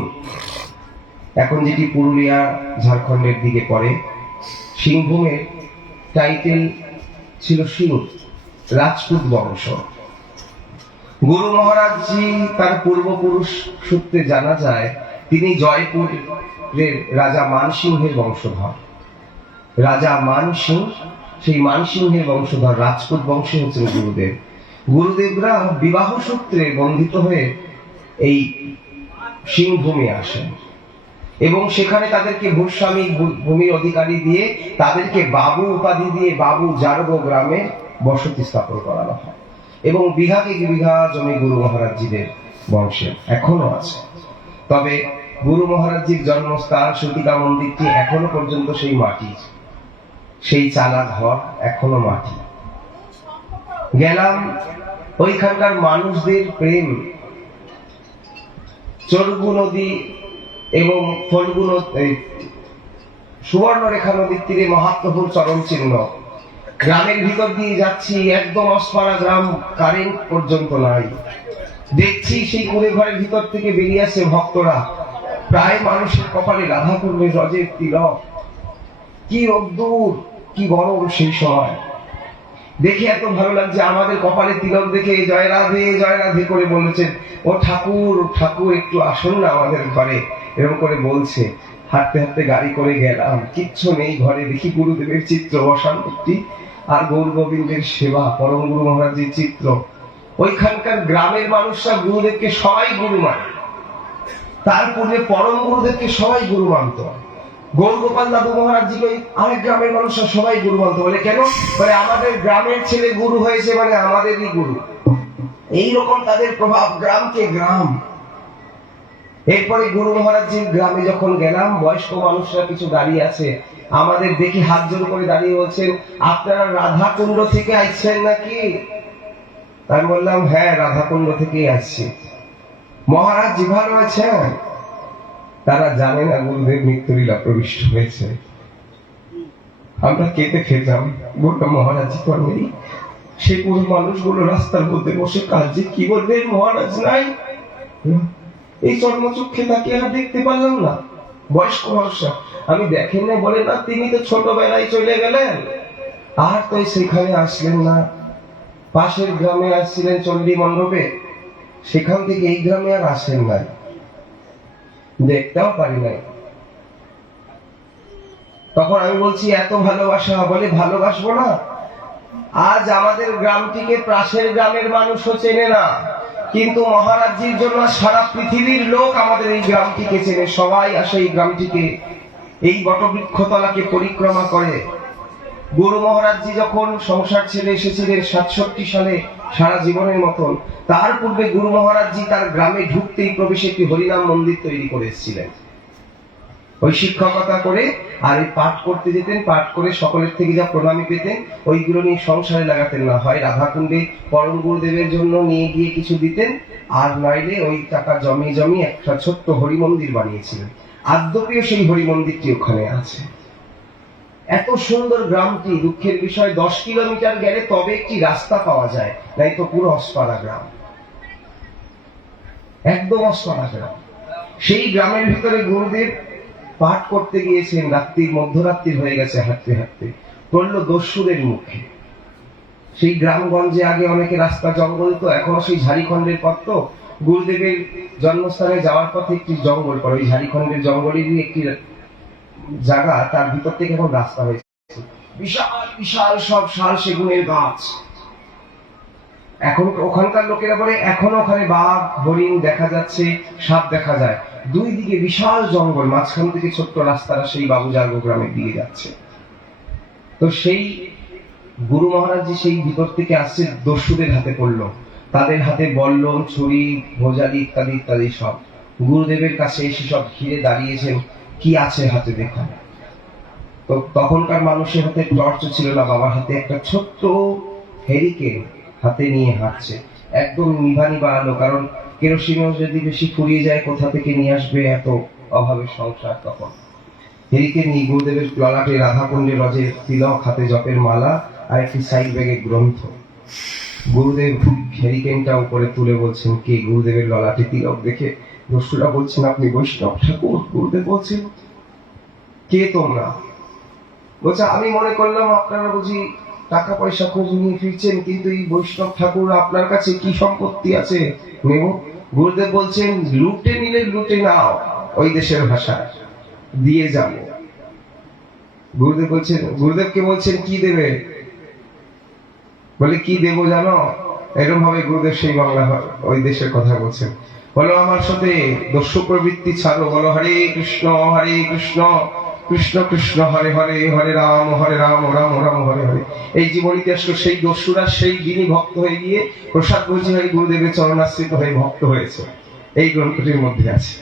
এখন যেটি পুরুলিয়া ঝাড়খণ্ডের দিকে পড়ে, সিংভূমের টাইটেল ছিল সিং, রাজপুত বংশ। গুরু মহারাজজি তার পূর্বপুরুষ সূত্রে জানা যায় তিনি জয়পুরের রাজা মানসিংহের বংশধর। রাজা মানসিংহ, সেই মানসিংহের বংশধর রাজপুত বংশে হচ্ছেন গুরুদেব। গুরুদেবরা বিবাহ সূত্রে বন্ধিত হয়ে এই সিংভূমে আসেন এবং সেখানে তাদেরকে ভূস্বামী, ভূমির অধিকারী দিয়ে তাদেরকে বাবু উপাধি দিয়ে বাবু জার্গো গ্রামে বসতি স্থাপন করানো হয়। এবং বিঘাকে বিঘা জমি গুরু মহারাজজিদের বংশে এখনো আছে। তবে গুরু মহারাজজির জন্মস্থান সুতিকা মন্দিরটি এখনো পর্যন্ত সেই মাটি, সেই চালা ঘর এখনো মাটি। গেলাম, ওইখানকার মানুষদের প্রেম, চরগু নদী এবং ফল্গু সুবর্ণরেখা নদীর তীরে মহাপ্রভুর চরণ চিহ্ন। গ্রামের ভিতর দিয়ে যাচ্ছি, একদম অস্পাড়া গ্রাম, কারেন্ট পর্যন্ত নাই। দেখছি সেই কুড়ে ঘরের ভিতর থেকে বেরিয়ে আসে ভক্তরা, প্রায় মানুষের কপালে রাধা কুণ্ডের রজের তিলক। কি রোদ্দুর, কি গরম সেই সময়। দেখে এত ভালো লাগছে, আমাদের কপালে তিলক দেখে জয় রাধে জয় রাধে করে বলেছেন, ও ঠাকুর ঠাকুর একটু আসুন না আমাদের ঘরে, এরকম করে বলছে। হাঁটতে হাঁটতে গাড়ি করে গেলাম, কিচ্ছু নেই ঘরে, দেখি গুরুদেবের চিত্র বসান একটি, আর গৌর গোবিন্দের সেবা, পরম গুরু মহারাজের চিত্র। ওইখানকার গ্রামের মানুষরা গুরুদেবকে সবাই গুরু মানে। তার পূর্বে পরম গুরুদেবকে সবাই গুরু মানত। গৌর গোপাল দাদু মহারাজজিকে আরেক গ্রামের মানুষরা সবাই গুরু মানত। বলে কেন? বলে আমাদের গ্রামের ছেলে গুরু হয়েছে মানে আমাদেরই গুরু। এইরকম তাদের প্রভাব, গ্রামকে গ্রাম। এরপরে গুরু মহারাজজির গ্রামে যখন গেলাম, বয়স্ক মানুষরা কিছু দাঁড়িয়ে আছে, আমাদের দেখি হাত জোর করে দাঁড়িয়ে বলছেন, আপনারা রাধাকুণ্ড থেকে আসছেন নাকি? আমি বললাম, হ্যাঁ রাধাকুণ্ড থেকেই আসছি। মহারাজ জি ভালো আছেন? তারা জানে না গুরুদেব নিত্যলীলা প্রবিষ্ট হয়েছে। আমরা কেঁদে খেতাম, বললাম মহারাজ জি তো নেই। সে পুরো মানুষগুলো রাস্তার মধ্যে বসে কাঁদছে, কি বলবেন মহারাজ নাই? এই চর্মচক্ষে তাকে আর দেখতে পারলাম না। বয়স্ক মানুষরা, আমি দেখেন না? বলে না, তিনি তো ছোটবেলায় চলে গেলেন, আর তো সেখানে আসলেন না। পাশের গ্রামে আসছিলেন চণ্ডী মণ্ডপে, সেখান থেকে এই গ্রামে আর আসেন নাই, দেখতেও পারি নাই। তখন আমি বলছি, এত ভালোবাসা? বলে ভালোবাসবো না? আজ আমাদের গ্রামটিকে পাশের গ্রামের মানুষও চেনে না, কিন্তু মহারাজজির জন্য সারা পৃথিবীর লোক আমাদের এই গ্রামটিকে চেনে। সবাই আসে এই গ্রামটিকে, এই বটবৃক্ষতলাকে পরিক্রমা করে। গুরু মহারাজজি যখন সংসার ছেড়ে এসেছিলেন 67 সালে, সারা জীবনের মতন, তার পূর্বে গুরু মহারাজজি তার গ্রামে ঢুকতেই প্রবেশে একটি হরিনাম মন্দির তৈরি করে এসেছিলেন। ওই শিক্ষকতা করে আর এই পাঠ করতে যেতেন, পাঠ করে সকলের থেকে যা প্রণামী পেতেন ওইগুলো নিয়ে সংসারে লাগাতেন না। হয় রাধাকুণ্ডে পরম গুরুদেবের জন্য নিয়ে গিয়ে কিছু দিতেন, আর নইলে ওই টাকা জমিয়ে জমিয়ে একটা ছোট্ট হরি মন্দির বানিয়েছিলেন। আদ্যপীয় সেই হরি মন্দিরটি ওখানে আছে। এত সুন্দর গ্রামটি, দুঃখের বিষয় 10 কিলোমিটার গেলে তবে একটি রাস্তা পাওয়া যায়, নাই তো পুরো অস্পাড়া গ্রাম। একদম অস্তরা গ্রাম। সেই গ্রামের ভিতরে গুরুদেব পাঠ করতে গিয়েছেন, রাত্রির মধ্যরাত্রি হয়ে গেছে, হাঁটতে হাঁটতে পড়ল দস্যুদের মুখে। সেই গ্রামগঞ্জে আগে অনেকে রাস্তা জঙ্গল, তো এখনো সেই ঝাড়িখণ্ডের পথ, তো গুরুদেবের জন্মস্থানে যাওয়ার পথে একটি জঙ্গল পড়ে, ওই ঝাড়িখণ্ডের জঙ্গলেরই একটি জায়গা, তার ভিতর থেকে এখন রাস্তা হয়েছে। বিশাল বিশাল সব শাল সেগুনের গাছ। এখন ওখানকার লোকেরা বলে এখনো ওখানে বাঘ হরিণ দেখা যাচ্ছে, সাপ দেখা যায়। দুই দিকে বিশাল জঙ্গল, মাঝখান থেকে ছোট্ট রাস্তাটা সেই বাবুজার্গ গ্রামের দিকে যাচ্ছে। তো সেই গুরু মহারাজজি সেই ভিতর থেকে আসছে, দস্যুদের হাতে পড়লো। তাদের হাতে বল্লম, ছুরি, ভোজালি ইত্যাদি ইত্যাদি সব। গুরুদেবের কাছে এসে সব ঘিরে দাঁড়িয়েছেন, কি আছে হাতে দেখুন। তো তখনকার মানুষের হাতে টর্চ ছিল না, বাবার হাতে একটা ছোট্ট হেরিকেন হাতে নিয়ে হাঁটছে, একদম নিভা নিভা আলো, কারণ কেরোসিনও যদি বেশি ফুরিয়ে যায় কোথা থেকে নিয়ে আসবে, এত অভাবের সংসার। তখন হেরিকেন নিয়ে গুরুদেবের ললাটে রাধাকুণ্ডে রজের তিলক, হাতে জপের মালা আর একটি সাইড ব্যাগে গ্রন্থ। গুরুদেব হেরিকেনটা উপরে তুলে বলছেন, কে? গুরুদেবের ললাটে তিলক দেখে দস্যুরা বলছেন, আপনি বৈষ্ণব ঠাকুর? গুরুদেব বলছেন, কে তোমরা? বলছে, আমি মনে করলাম আপনারা বুঝি টাকা পয়সা খোঁজ নিয়ে ফিরছেন, কিন্তু এই বৈষ্ণব ঠাকুর আপনার কাছে কি সম্পত্তি আছে নেব? গুরুদেব বলছেন, লুটে নিলে লুটে নাও, ওই দেশের ভাষায় দিয়ে যাবো। গুরুদেব বলছেন, গুরুদেবকে বলছেন কি দেবে? বলে, কি দেবো জানো? এরকম ভাবে গুরুদেব সেই বাংলা ওই দেশের কথা বলছেন। বলো, আমার সাথে দস্যু প্রবৃত্তি ছাড়ো, বলো হরে কৃষ্ণ কৃষ্ণ কৃষ্ণ হরে হরে, হরে রাম রাম রাম হরে হরে। এই জীবনীতে আসলে সেই দস্যুরা সেই দিনই ভক্ত হয়ে গিয়ে প্রসাদ বলছে হয়ে গুরুদেবের চরণাশ্রিত হয়ে ভক্ত হয়েছে। এই গ্রন্থটির মধ্যে আছে,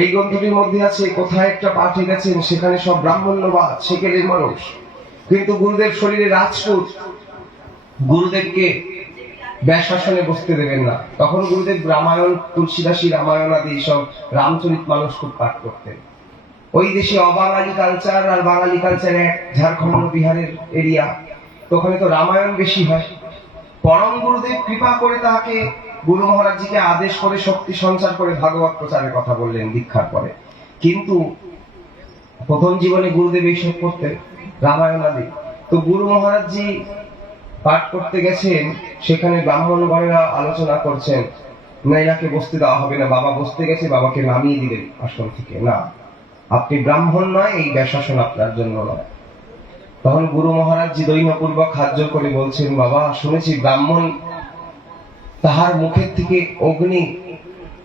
এই গ্রন্থটির মধ্যে আছে। কোথায় একটা পাঠে গেছেন, সেখানে সব ব্রাহ্মণ্যবাদ, সেকেলের মানুষ, কিন্তু গুরুদেব শরীরে রাজপুত। গুরুদেবকে ব্যাসাসনে বসতে দেবেন না। তখন গুরুদেব রামায়ণ, তুলসীদাসী রামায়ণ আদি সব রামচরিত মানুষ খুব পাঠ করতেন। ওই দেশে অবাঙালি কালচার আর বাঙালি কালচার এক, ঝাড়খণ্ড বিহারের এরিয়া, তো ওখানে তো রামায়ণ বেশি হয়। পরম গুরুদেব কৃপা করে তাকে, গুরু মহারাজজিকে আদেশ করে শক্তি সঞ্চার করে ভাগবত প্রচারের কথা বললেন দীক্ষার পরে। কিন্তু প্রথম জীবনে গুরুদেব এইসব করতেন, রামায়ণ আদি। তো গুরু মহারাজজি পাঠ করতে গেছেন, সেখানে ব্রাহ্মণগণেরা আলোচনা করছেন, না এনাকে বসতে দেওয়া হবে না। বাবা বসতে গেছে, বাবাকে নামিয়ে দিলেন আসন থেকে, না আপনি ব্রাহ্মণ নয়, এই ব্যাসাসন আপনার জন্য নয়। তখন গুরু মহারাজজি দৈন্যপূর্বক হাত জোড় করে বলছেন, বাবা শুনেছি ব্রাহ্মণ তাহার মুখের থেকে অগ্নি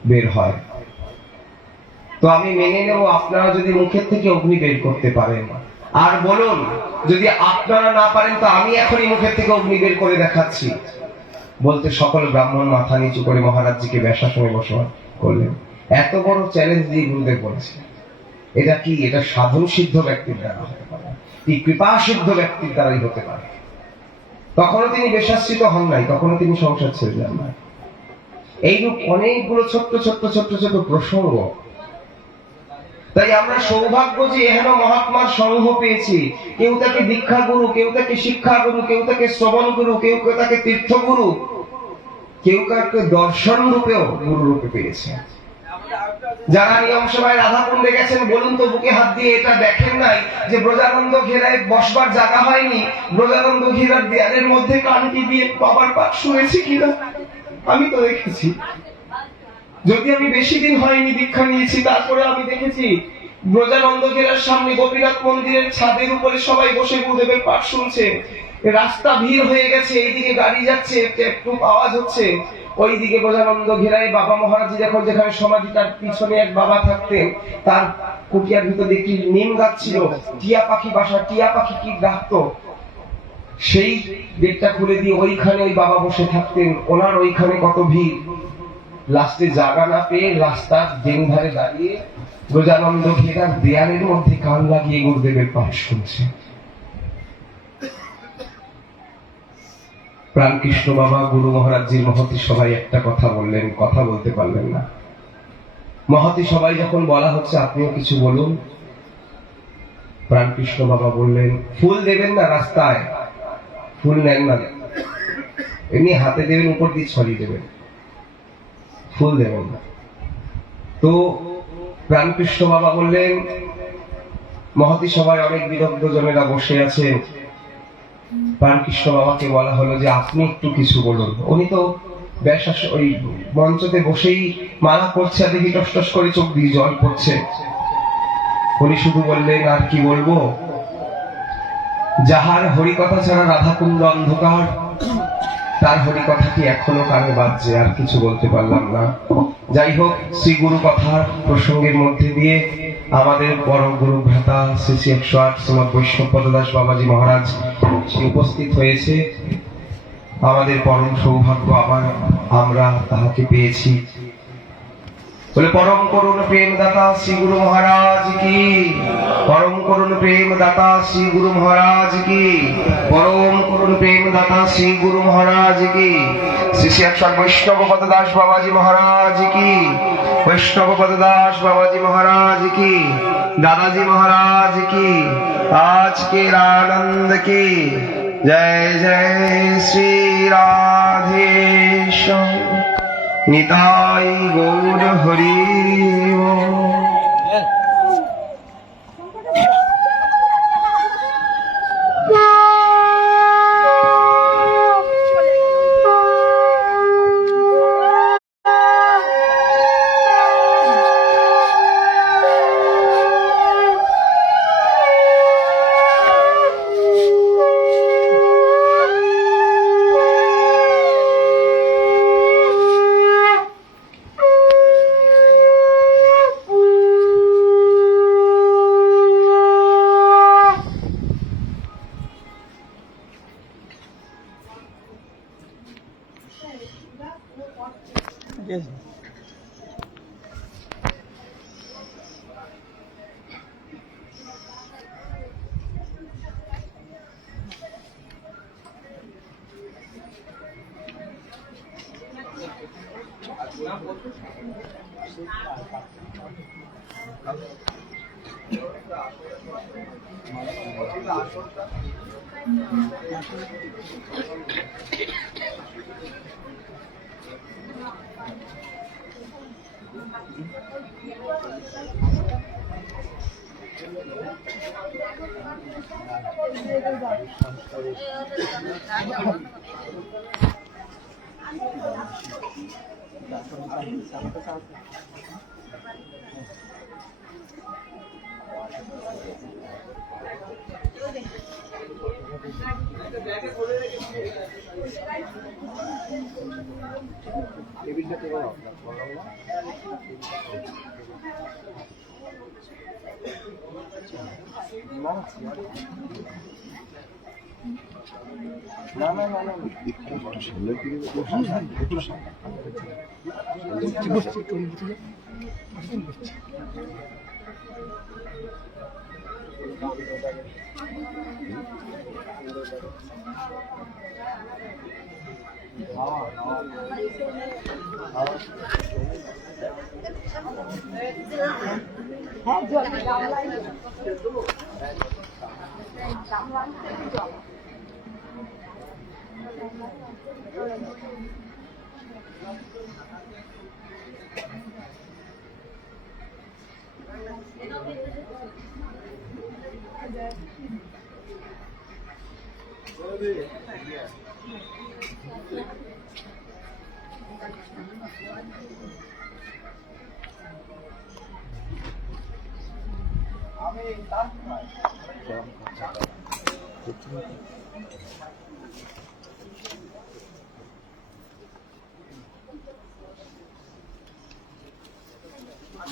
বের হয়, তো আমি মেনে নেব আপনারা যদি মুখের থেকে অগ্নি বের করতে পারেন। আর বলুন, যদি আপনারা না পারেন তো আমি এখনই মুখের থেকে অগ্নি বের করে দেখাচ্ছি। বলতে সকল ব্রাহ্মণ মাথা নিচু করে মহারাজজিকে ব্যাসাসনে বসবাস করলেন। এত বড় চ্যালেঞ্জ দিয়ে গুরুদেব বলেছে, এটা কি? এটা সাধন সিদ্ধ ব্যক্তির দ্বারা হতে পারে, কি কৃপা সিদ্ধ ব্যক্তির দ্বারাই হতে পারে। তখনও তিনি বেশাশ্রিত হন নাই, তখনও তিনি সংসার ছেড়ে যান নাই। এইরূপ অনেকগুলো ছোট্ট ছোট্ট ছোট্ট ছোট্ট প্রসঙ্গ। তাই আমরা সৌভাগ্য যে এহেন মহাত্মার সংঘ পেয়েছি। কেউ তাকে দীক্ষা গুরু, কেউ তাকে শিক্ষা গুরু, কেউ তাকে শ্রবণ গুরু, কেউ তাকে তীর্থ গুরু, কেউ কাউকে দর্শন রূপেও গুরু রূপে পেয়েছে। যারা নিয়ম সভায় রাধাকুণ্ডে গেছেন, বলুন তো বুকে হাত দিয়ে, এটা দেখেন নাই যে ব্রজানন্দ ঘেরায় বসবার জায়গা হয়নি, ব্রজানন্দ ঘেরার দেয়ালের মধ্যে কানটি দিয়ে বাবার পাঠ শুনেছি কিনা? আমি তো দেখেছি, যদি আমি বেশি দিন হয়নি দীক্ষা নিয়েছি, তারপরে আমি দেখেছি ব্রজানন্দ ঘেরার সামনে গোপীনাথ মন্দিরের ছাদের উপরে সবাই বসে গুরুদেবের পাঠ শুনছে। রাস্তা ভিড় হয়ে গেছে, এইদিকে গাড়ি যাচ্ছে, একটু আওয়াজ হচ্ছে, ওইদিকে ব্রজানন্দ ঘেরায় বাবা মহারাজ যখন যেখানে সমাধি, তার পিছনে এক বাবা থাকতেন, তার কুটিয়ার ভিতরে একটি নিম গাছ ছিল, টিয়া পাখি বাসা। টিয়া পাখি কি ডাকতো, সেই গেটটা খুলে দিয়ে ওইখানে ওই বাবা বসে থাকতেন। ওনার ওইখানে কত ভিড়, লাস্টে জায়গা না পেয়ে রাস্তার ডেন ধারে দাঁড়িয়ে ব্রজানন্দ ঘেরার দেয়ালের মধ্যে কান লাগিয়ে গুরুদেবের পাঠ শুনছে। প্রাণকৃষ্ণ বাবা গুরু মহারাজজির মহতি সবাই একটা কথা বললেন, কথা বলতে পারলেন না। মহতি সবাই যখন বলা হচ্ছে আপনিও কিছু বলুন, প্রাণকৃষ্ণ বাবা বললেন, ফুল দেবেন না রাস্তায়, ফুল নেন না, এমনি হাতে দেবেন, উপর দিয়ে ছড়িয়ে দেবেন। ফুল দেবেন। তো রামকৃষ্ণ বাবা বললেন, মহতী সভায় অনেক বিদগ্ধ জনেরা বসে আছেন, রামকৃষ্ণ বাবাকে বলা হলো যে আপনি একটু কিছু বলুন। উনি তো বেশ ওই মঞ্চতে বসেই মালা করছে, আর দেখি টস টস করে চোখ দিয়ে জল পড়ছে। উনি শুধু বললেন, আর কি বলবো, যাহার হরিকথা ছাড়া রাধাকুণ্ড অন্ধকার, তার হরিকথা কি এখনো কানে বাজছে, আর কিছু বলতে পারলাম না। যাই হোক, শ্রী গুরু কথার প্রসঙ্গের মধ্যে দিয়ে আমাদের বড় গুরু ভ্রাতা শ্রী শ্রী 108 শ্রীমৎ বৈষ্ণব পদদাস বাবাজি মহারাজ উপস্থিত হয়েছে। আমাদের পরম সৌভাগ্য, আবার আমরা তাহাকে পেয়েছি। বলে পরম করুণ প্রেম দাতা শ্রী গুরু মহারাজ কি, পরম করুণ প্রেম দাতা শ্রী গুরু মহারাজ কি, পরম করুণ প্রেম দাতা শ্রী গুরু মহারাজ কি, শ্রী শ্রী 108 বৈষ্ণব পদদাস বাবাজি মহারাজ কি, বৈষ্ণব পদদাস বাবাজি মহারাজ কি, দাদাজি মহারাজ কি, আজকের আনন্দ কি। জয় জয় শ্রী রাধেশ্যাম নিতাই গৌর হরি।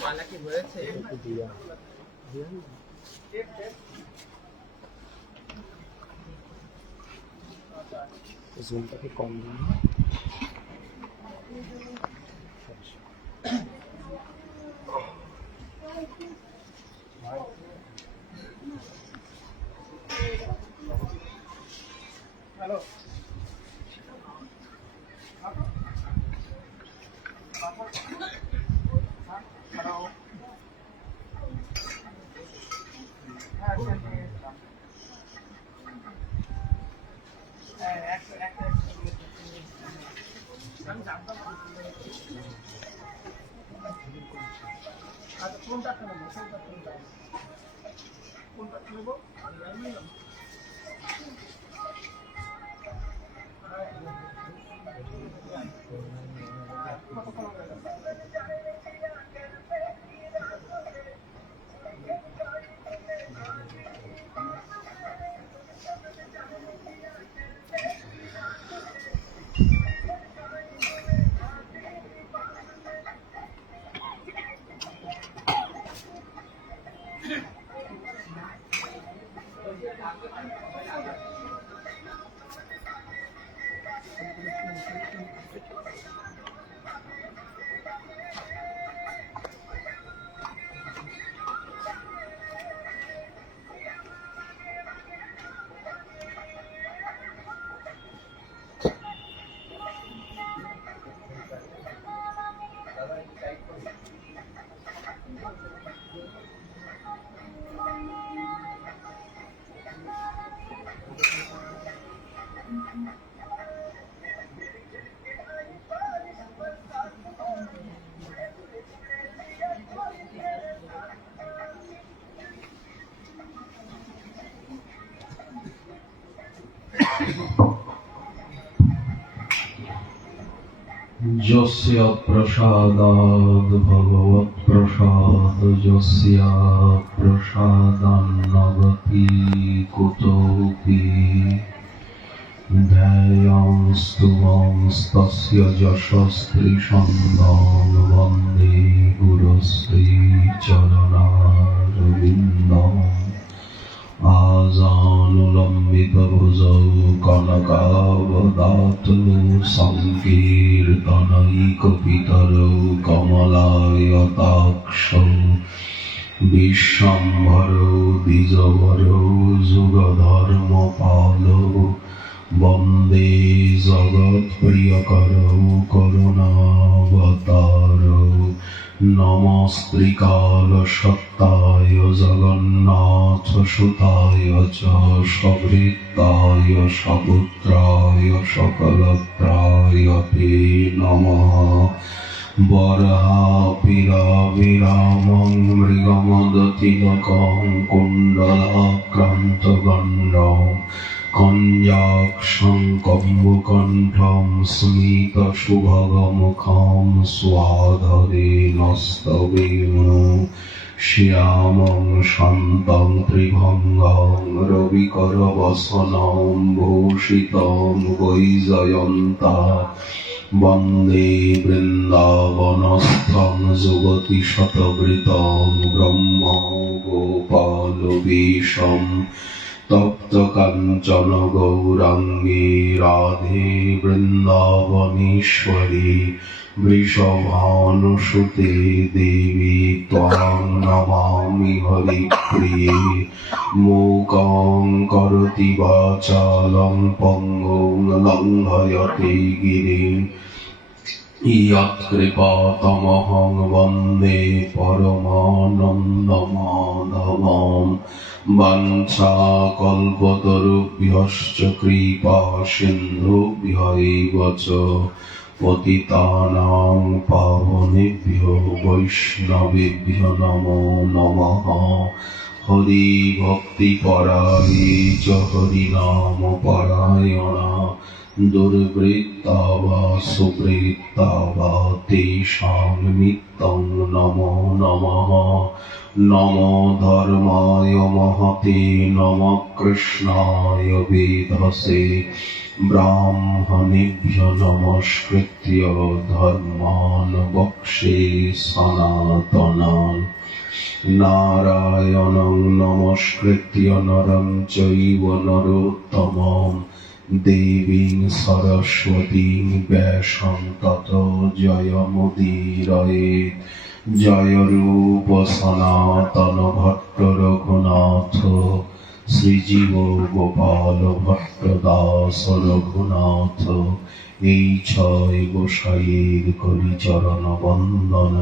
মালা কি হয়েছে? জুমটাকে কম দিন। হ্যালো, আচ্ছা কোনটা নেবো কোনটা নেবো यस्य प्रसादाद् भगवत्प्रसाद यस्य प्रसादान्न गति कुतोऽपि ध्येयंस्तुवंस्तस्य यशस्त्रिछन्दं वन्दे गुरुश्रीचरणारविन्दम् आजानुलम्बितभुजौ कनकावदातु सङ्कीर्तनैकपितरौ कमलायताक्षौ विश्वम्भरौ द्विजवरौ जुगधर्मपालौ वन्दे जगत्प्रियकरौ करुणावतारौ नमस्त्रिकालसत्ताय जगन्नाथसुताय च सभृत्ताय सपुत्राय सकलत्राय ते नमः वराहपिराविरामं मृगमदतिलकं कुण्डलाक्रान्तगण्डं कञ्जाक्षं कम्बुकण्ठं स्मितसुभगमुखं स्वाधरेण स्तवेम श्यामं शान्तं त्रिभङ्गं रविकरवसनं भूषितं वैजयन्ता वन्दे वृन्दावनस्थं युवतिशतवृतं ब्रह्म गोपालवेशम् तप्तकाञ्चन गौराङ्गी राधे वृन्दावनेश्वरी वृषभानुसुते देवी त्वां नमामि हरिप्रिये मूकं करोति वाचालं पङ्गुं लङ्घयते गिरिं यत्कृपातमहं वन्दे परमानन्दमाधवम् वाञ्छाकल्पतरुभ्यश्च कृपा सिन्धुभ्य एव च पतितानां पावनेभ्यो वैष्णवेभ्यो नमो नमः हरिभक्तिपराये च हरिनामपरायणा दुर्वृत्ता वा सुवृत्ता वा तेषां नित्यं नमो नमः नमो धर्माय महते नमः कृष्णाय वेधसे ब्राह्मणेभ्यो नमस्कृत्य धर्मान् वक्षे सनातनान् नारायणं नमस्कृत्य नरं चैव नरोत्तमं देवीं सरस्वतीं व्यासं ततो जयमुदीरयेत् जय रूप सनातन भट्ट रघुनाथ শ্রীজীব গোপাল ভট্ট দাস রঘুনাথ এই ছয় গোসাইয়ের করি চরণ বন্দন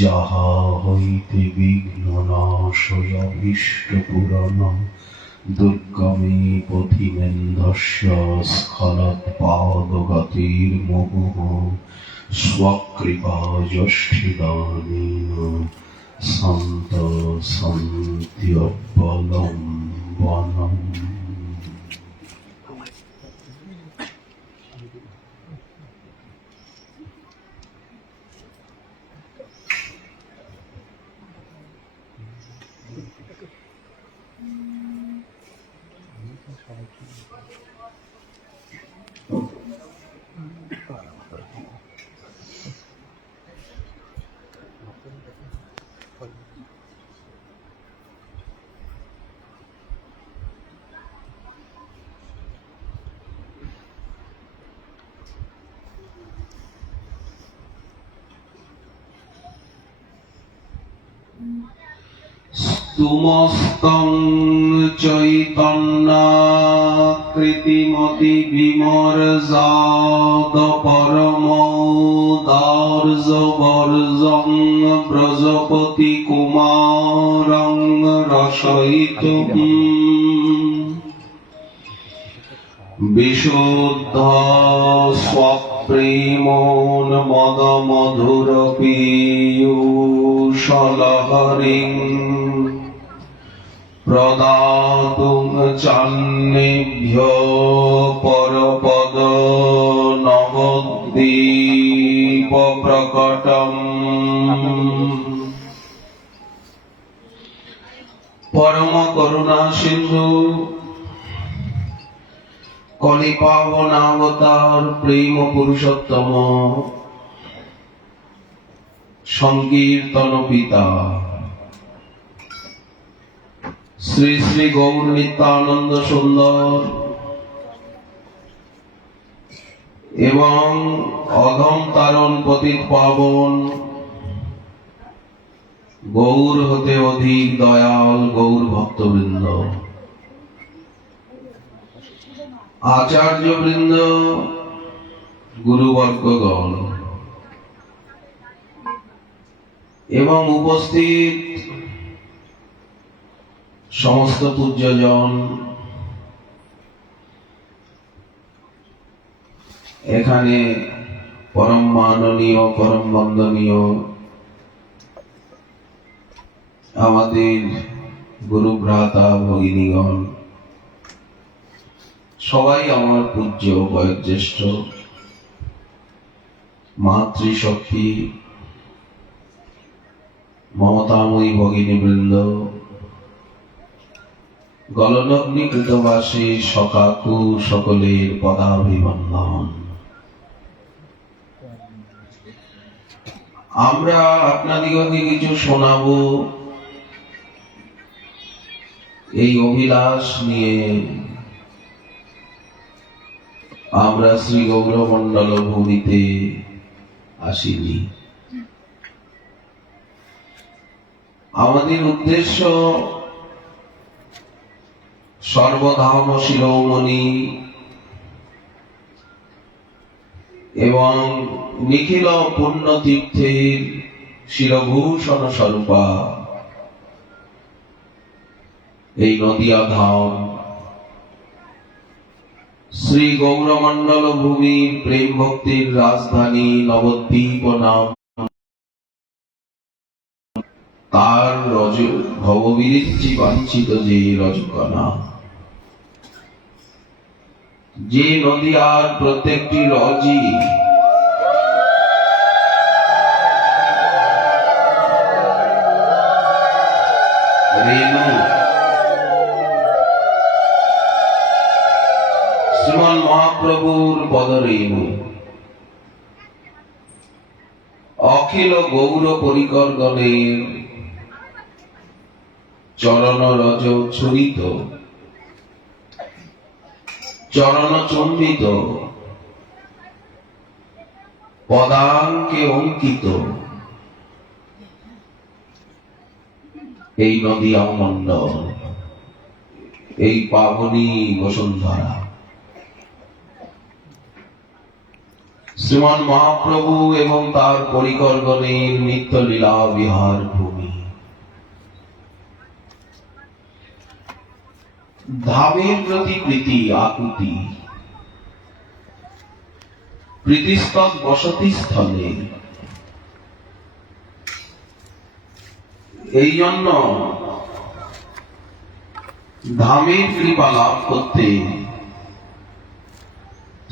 যাহা হইতে বিঘ্ন নাশয় অভীষ্ট পূরণ দুর্গমে পথিমেন্ধস্য স্খলৎপাদগতির্মুহুঃ স্বকৃপা যষ্ঠিদানেন সন্ত সন্তি অবলম্বনম। स्तुमस्तं चैतन्याकृतिमति विमर्जाद परमोदार्जवर्जं ब्रजपति कुमारं रसयितुम् विशुद्ध स्वप्रेमोन्मदमधुरपीयूषलहरीं प्रदातुं चान्येभ्यो परपद नवद्वीप प्रकटम् परम करुणा सिंधु कलिपावनावतार प्रेम पुरुषोत्तम संकीर्तन पिता श्री श्री गौर नित्यानंद सुंदर एवं अधम तारण पतित पावन गौर होते अधिक दयाल गौर भक्तवृंद आचार्य वृंद गुरुवर्गगण एवं उपस्थित समस्त पूज्यजन एखाने परम माननीय परम वंदनीय आमादेर गुरु भ्राता भगिनीगण सबाई आमार पूज्य बयोज्येष्ठ मातृसखी ममतामयी भगिनीवृंद गलनग्नि कृतवासी सकाकु सकलेर पदाभिवंदन। आमरा आपनादिगके किछु शोनाबो এই অভিলাষ নিয়ে আমরা শ্রী গৌরমণ্ডল ভূমিতে আসিনি। আমাদের উদ্দেশ্য সর্বধাম শিরোমণি এবং নিখিল পুণ্যতীর্থের শিরভূষণ স্বরূপা এই নদিয়া ধাম শ্রী গৌরমণ্ডল ভূমির প্রেম ভক্তির রাজধানী নবদ্বীপ নাম তার ভববিরিঞ্চি বাঞ্ছিত যে রজকণা, যে নদিয়ার প্রত্যেকটি রজি রেণু শ্রীমান মহাপ্রভুর পদরেণু, অখিল গৌর পরিকরগণের চরণ রজ ছুরিত চরণ চুম্বিত পদাঙ্কে অঙ্কিত এই নদিয়া মণ্ডল, এই পাবনী বসুন্ধরা শ্রীমান মহাপ্রভু এবং তার পরিকরগণের নিত্য লীলা বিহার ভূমি। ধামের প্রতি প্রীতি আকুতি, প্রীতিস্তৎ বসতি স্থলে এই জন্য ধামের কৃপা লাভ করতে,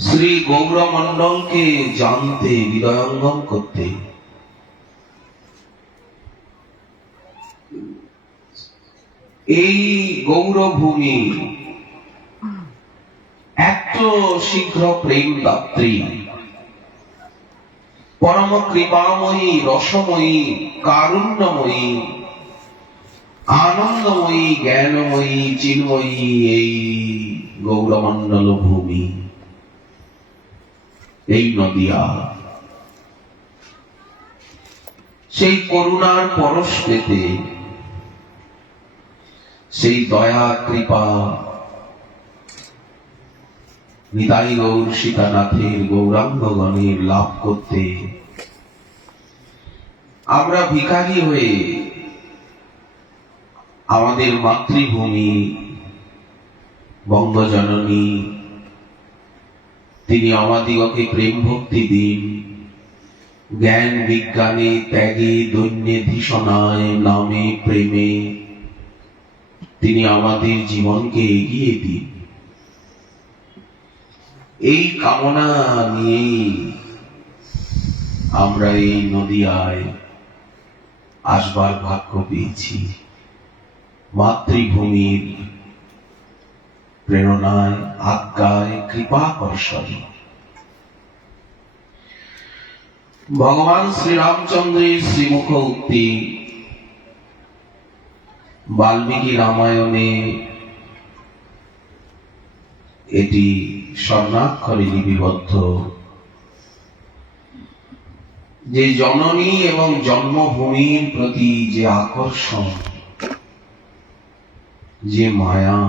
শ্রী গৌরমণ্ডলকে জানতে, হৃদয়ঙ্গম করতে এই গৌরভূমি এত শীঘ্র প্রেম দাত্রী, পরম কৃপাময়ী, রসময়ী, কারুণ্যময়ী, আনন্দময়ী, জ্ঞানময়ী, চিন্ময়ী এই গৌরমণ্ডল ভূমি, এই নদিয়া, সেই করুণার পরশ পেতে, সেই দয়া কৃপা নিতাই গৌর সীতানাথের গৌরাঙ্গগণের লাভ করতে আমরা ভিখারি হয়ে আমাদের মাতৃভূমি বঙ্গজননী, তিনি আমাদিগকে প্রেম ভক্তি দিন, জ্ঞান বিজ্ঞানে, ত্যাগে, দৈন্যে, ধীষণায়, নামে, প্রেমে তিনি আমাদের জীবনকে এগিয়ে দিন। এই কামনা নিয়েই আমরা এই নদিয়ায় আসবার ভাগ্য পেয়েছি, মাতৃভূমির প্রেরণায়, আজ্ঞায়, কৃপা কর্ষণে। ভগবান শ্রীরামচন্দ্রের শ্রীমুখ উক্তি বাল্মীকি রামায়ণে এটি স্বর্ণাক্ষরে লিপিবদ্ধ, যে জননী এবং জন্মভূমির প্রতি যে আকর্ষণ, যে মায়া,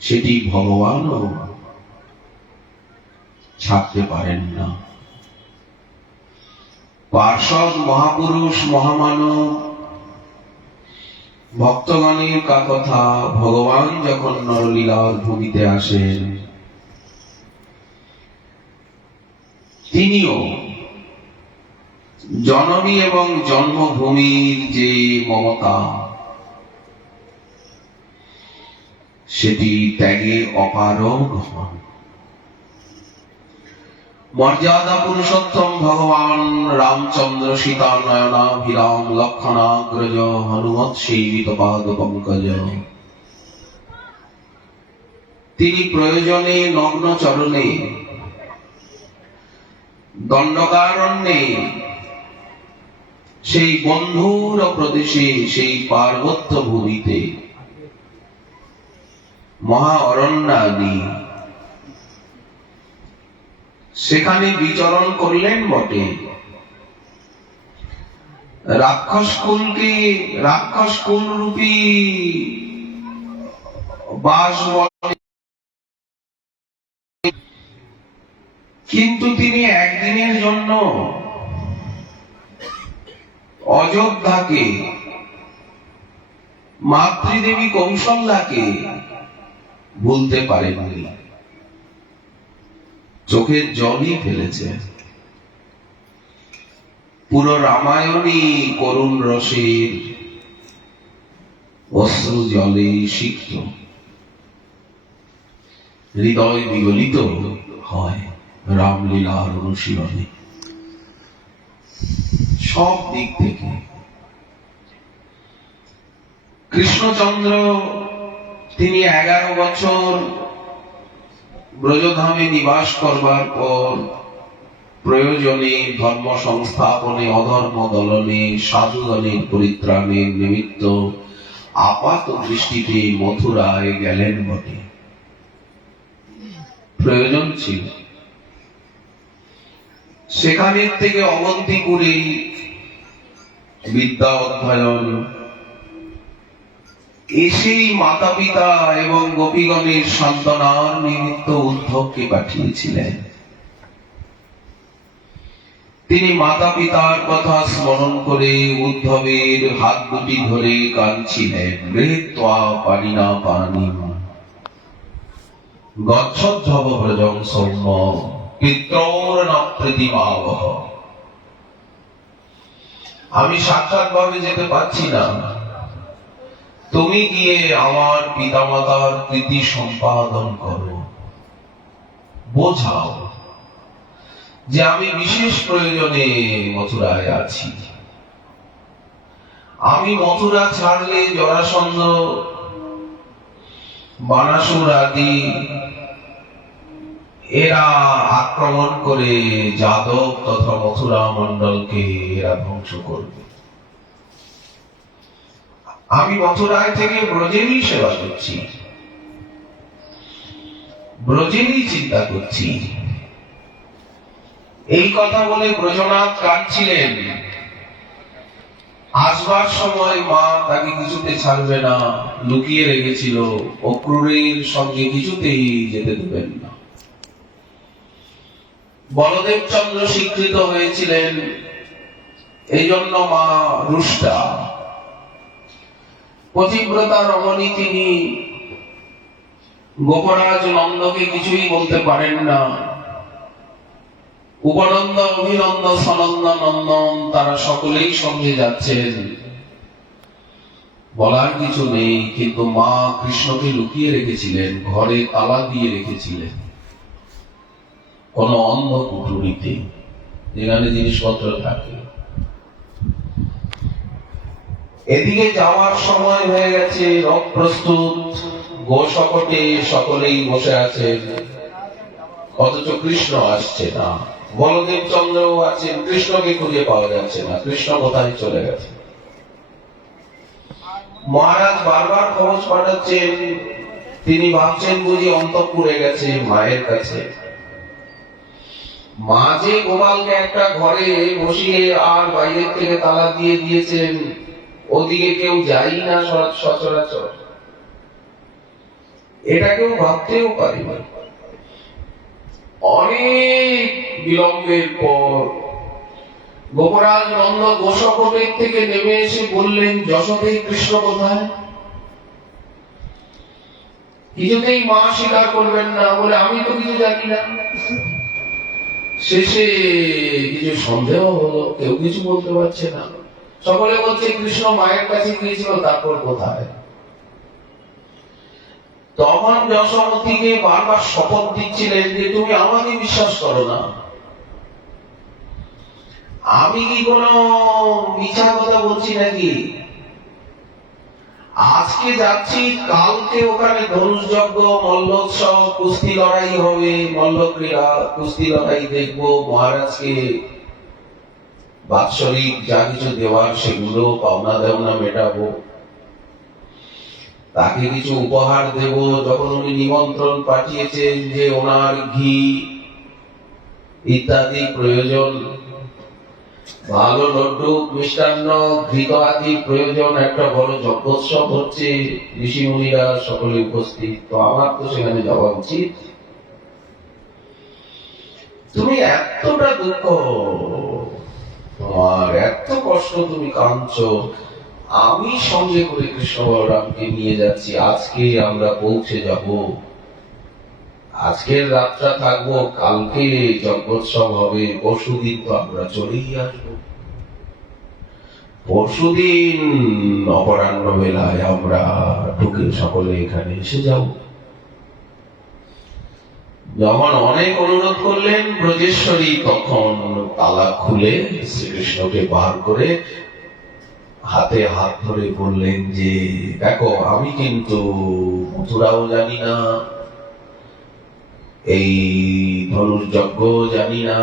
সেটি ভগবানও ছাড়তে পারেন না। পার্ষদ, মহাপুরুষ, মহামানব, ভক্তগণের কথা, ভগবান যখন নরলীলার ভূমিতে আসেন, তিনিও জননী এবং জন্মভূমির যে মমতা, সেটি ত্যাগে অপারগ হন। মর্যাদা পুরুষোত্তম ভগবান রামচন্দ্র সীতা নয়নাভিরাম লক্ষণাগ্রজ হনুমৎ সেবিত পাদ পঙ্কজ, তিনি প্রয়োজনে নগ্ন চরণে, দণ্ডকারণ্যে, সেই বন্ধুর প্রদেশে, সেই পার্বত্য ভূমিতে, মহা অরণ্যানি, সেখানে বিচরণ করলেন বটে। রাক্ষস কুল রূপী বাস বলে, কিন্তু তিনি একদিনের জন্য অযোধ্যাকে, মাতৃদেবী কৌশল্যাকে ভুলতে পারেননি, চোখের জলই ফেলেছে। পুরো রামায়ণই করুণ রসের অশ্রু জলে সিক্ত, হৃদয় বিগলিত হয় রামলীলার অনুশীলনে। সব দিক থেকে কৃষ্ণচন্দ্র তিনি 11 বছর ব্রজধামে নিবাস করবার পর প্রয়োজনে ধর্ম সংস্থাপনে, অধর্ম দলনে, সাধুগণের পরিত্রাণের নিমিত্ত আপাত দৃষ্টিতে মথুরায় গেলেন বটে, প্রয়োজন ছিল। সেখানের থেকে অবন্তিপুরে বিদ্যা অধ্যয়ন, এসেই মাতা পিতা এবং গোপীগণের সান্ত্বনার নিমিত্ত উদ্ধবকে পাঠিয়েছিলেন। তিনি মাতা পিতার কথা স্মরণ করে উদ্ধবের হাত দুটি ধরে কাঁদছিলেন। গৃহীত্বা পানিনা পানিম গচ্ছদ্ধব ব্রজং সৌম্য পিত্রোর ন প্রতিমাবহ। আমি সাক্ষাৎ ভাবে যেতে পারছি না, তুমি গিয়ে আমার পিতামাতার কৃতি সম্পাদন করো, বোঝাও যে আমি বিশেষ প্রয়োজনে মথুরায় আছি। আমি মথুরা ছাড়লে জরাসন্ধ, বানাসুর আদি এরা আক্রমণ করে যাদব তথা মথুরা মণ্ডলকে এরা ধ্বংস করবে। আমি মথুরায় থেকে ব্রজেরই সেবা করছি, ব্রজেরই চিন্তা করছি। এই কথা বলে ব্রজনাথ কাঁদছিলেন। আসবার সময় মা তাকে কিছুতে ছাড়বে না, লুকিয়ে রেখেছিল, অক্রূরের সঙ্গে কিছুতেই যেতে দেবেন না। বলদেব চন্দ্র স্বীকৃত হয়েছিলেন, এই জন্য মা রুষ্টা। পতিব্রতা রমণী তিনি গোপরাজ নন্দকে কিছুই বলতে পারেন না। উপনন্দ, অভিনন্দ, সনন্দ, নন্দন তারা সকলেই সঙ্গে যাচ্ছেন, বলার কিছু নেই। কিন্তু মা কৃষ্ণকে লুকিয়ে রেখেছিলেন, ঘরে তালা দিয়ে রেখেছিলেন কোন অন্ধ কুঠুরিতে, যেখানে জিনিসপত্র থাকে। এদিকে যাওয়ার সময় হয়ে গেছে, রথ প্রস্তুত, গোশকটে সকলেই বসে আছেন, অথচ কৃষ্ণ আসছে না। বলদেব চন্দ্র আছেন, কৃষ্ণকে খুঁজে পাওয়া যাচ্ছে না, কৃষ্ণ কোথায় চলে গেছে। মহারাজ বারবার খবর পাঠাচ্ছেন, তিনি ভাবছেন বুঝি অন্তঃপুরে গেছে মায়ের কাছে। মা যে গোপালকে একটা ঘরে বসিয়ে আর বাইরের থেকে তালা দিয়ে দিয়েছেন, ওদিকে কেউ যাই না সচরাচর, এটা কেউ ভাবতেও পারি না। অনেক বিলম্বের পর গোপরাজ নন্দ গোশকটের থেকে নেমে এসে বললেন, যশোদে কৃষ্ণ কোথায়? কিছুতেই মা স্বীকার করবেন না, বলে আমি তো কিছু জানি না। শেষে কিছু সন্দেহ হলো, কেউ কিছু বলতে পারছে না। সকলে বলছে কৃষ্ণ মায়ের কাছে গিয়েছিল, তারপর কোথায়? তখন যশোমতীকে বারবার শপথ দিচ্ছিলেন যে তুমি আমাকে বিশ্বাস করো না, আমি কি কোনো মিথ্যা কথা বলছি নাকি? আজকে যাচ্ছি, কালকে ওখানে ধনুষযজ্ঞ, মল্লোৎসব, কুস্তি লড়াই হবে, মল্লক্রীড়া, কুস্তি লড়াই দেখবো। মহারাজকে বাৎসরিক যা কিছু দেওয়ার সেগুলো পাওনা দেওনা মেটাবো, তাকে কিছু উপহার দেব। যখন উনি নিমন্ত্রণ পাঠিয়েছেন যে ওনার ঘি ইত্যাদি প্রয়োজন, ভালো লড্ডু, মিষ্টান্ন, ঘৃত আদি প্রয়োজন, একটা বড় যজ্ঞোৎসব হচ্ছে, ঋষি মুনিরা সকলে উপস্থিত, তো আমার তো সেখানে যাওয়া উচিত। তুমি এতটা দুঃখ, তোমার এত কষ্ট, তুমি কাঁদছো, আমি সঙ্গে করে কৃষ্ণ বলরামকে নিয়ে যাচ্ছি। আজকে আমরা পৌঁছে যাব, আজকের রাতটা থাকবো, কালকে যজ্ঞোৎসব হবে, পরশুদিন তো আমরা চলেই আসবো। পরশুদিন অপরাহ্ন বেলায় আমরা ঢুকে সকলে এখানে এসে যাব। যখন অনেক অনুরোধ করলেন, ব্রজেশ্বরী তখন তালা খুলে শ্রীকৃষ্ণকে বার করে হাতে হাত ধরে বললেন যে দেখো, আমি কিন্তু মথুরাও জানি না, এই ধনুর্যজ্ঞ জানি না,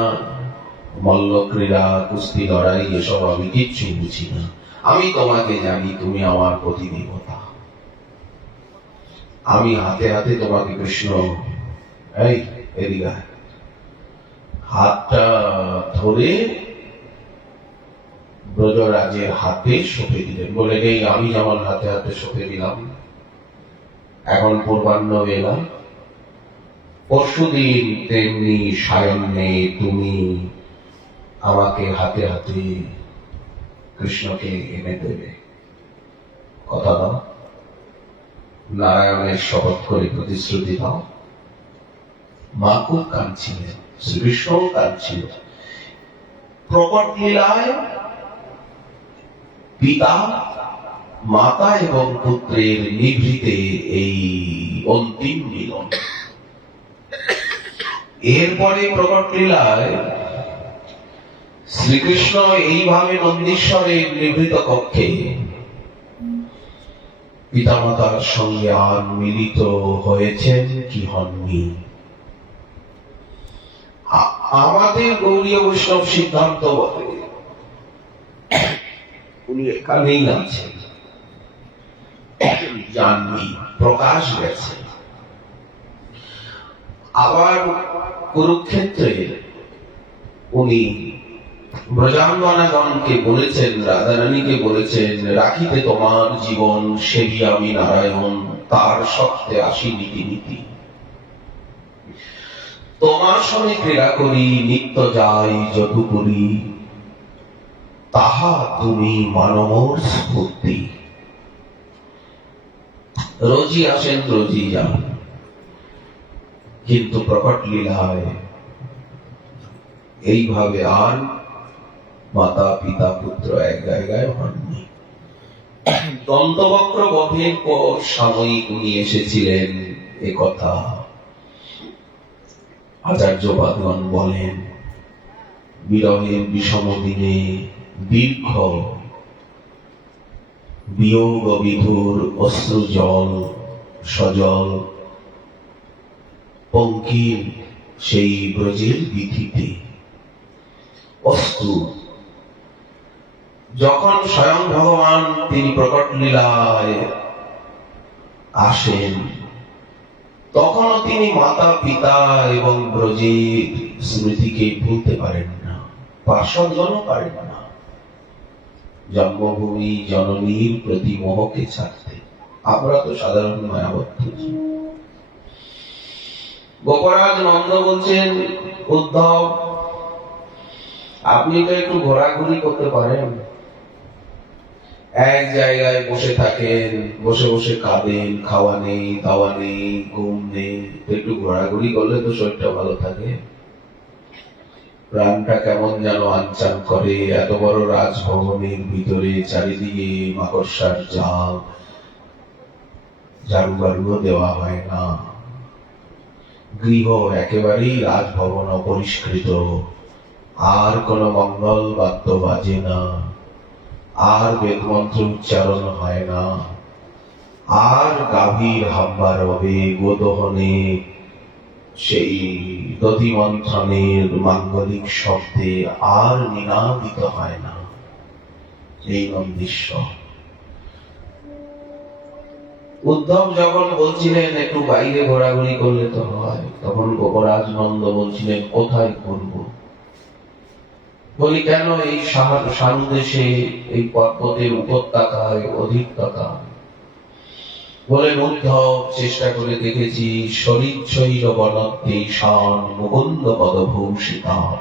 মল্লক্রীড়া, কুস্তি লড়াই এসব আমি কিচ্ছু বুঝি না। আমি তোমাকে জানি, তুমি আমার প্রতিদেবতা। আমি হাতে হাতে তোমাকে কৃষ্ণ, এই এদিকে হাতটা ধরে ব্রজরাজের হাতে সঁপে দিলেন, বলে এই আমি যেমন হাতে হাতে সঁপে দিলাম, এখন পূর্বাহ্ন বেলা, পরশুদিন তেমনি সায়ন্নে তুমি আমাকে হাতে হাতে কৃষ্ণকে এনে দেবে, কথা দাও। নারায়ণের শপথ করে প্রতিশ্রুতি দাও। মা খুব কাঁদছিলেন, শ্রীকৃষ্ণ কাঁদছিল। প্রকট লীলায় পিতা মাতা এবং পুত্রের নিভৃতে এই অন্তিম মিলন। এরপরে প্রকট লীলায় শ্রীকৃষ্ণ এইভাবে নন্দীশ্বরের নিভৃত কক্ষে পিতামাতার সঙ্গে আর মিলিত হয়েছেন কি হননি। আমাদের গৌড়ীয় বৈষ্ণব সিদ্ধান্ত বলে উনি এখানেই আছেন, জাননি, প্রকাশ গেছে। আবার কুরুক্ষেত্রে উনি ব্রজাঙ্গনাগণকে বলেছেন, রাধারানীকে বলেছেন, রাখিতে তোমার জীবন সেবি আমি নারায়ণ, তার সত্ত্বে আসি নীতি নীতি। তোমার সঙ্গে ক্রীড়া করি, নিত্য যাই যদু করি, তাহা তুমি মানমোর স্ফূর্তি। রোজই আসেন রোজই যান, কিন্তু প্রকট লীলায় এইভাবে আর মাতা পিতা পুত্র এক জায়গায় হননি। দন্তবক্র বধের পর সাময়িক উনি এসেছিলেন, এ কথা আচার্যপাদগণ বলেন। বিরহের বিষম দিনে দীর্ঘ বিয়োগ বিধুর অশ্রু জল সজল পঙ্কিম সেই ব্রজের বিধিতে অস্তু। যখন স্বয়ং ভগবান তিনি প্রকট লীলায় আসেন, তখনও তিনি মাতা পিতা এবং ব্রজের স্মৃতিকে ভুলতে পারেন না, পার্শ্বজনও পারেন না। জন্মভূমি জননীর প্রতি মোহকে ছাড়তে আমরা তো সাধারণ মায়াবদ্ধ। গোপরাজ নন্দ বলছেন, উদ্ধব আপনি তো একটু ঘোরাঘুরি করতে পারেন, এক জায়গায় বসে থাকেন, বসে বসে কাঁদেন, খাওয়া নেই, দাওয়া নেই, ঘুম নেই, একটু ঘোরাঘুরি করলে তো শরীরটা ভালো থাকে। প্রাণটা কেমন যেন আনচান করে। এত বড় রাজভবনের ভিতরে চারিদিকে মাকড়সার জাল, ঝাড়ু বাড়ুও দেওয়া হয় না, গৃহ একেবারেই রাজভবন অপরিষ্কৃত, আর কোন মঙ্গল বাদ্য বাজে না, আর বেদমন্ত্র উচ্চারণ হয় না, আর গাভীর হাম্বা রবে গোদহনে সেই দধি মন্থনের মাঙ্গলিক শব্দে আর নিনাদিত হয় না। এই নন্দীশ্বর। উদ্ধব যখন বলছিলেন একটু বাইরে ঘোরাঘুরি করলে তো হয়, তখন গোপরাজ নন্দ বলছিলেন কোথায় করব? বলি কেন এই সানুদেশে, এই পর্বতের উপত্যকায়, অধিকতাকায়? বলে উদ্ধব চেষ্টা করে দেখেছি, শরীর শৈল বনদ্দেশান মুকুন্দ পদভূষিতান।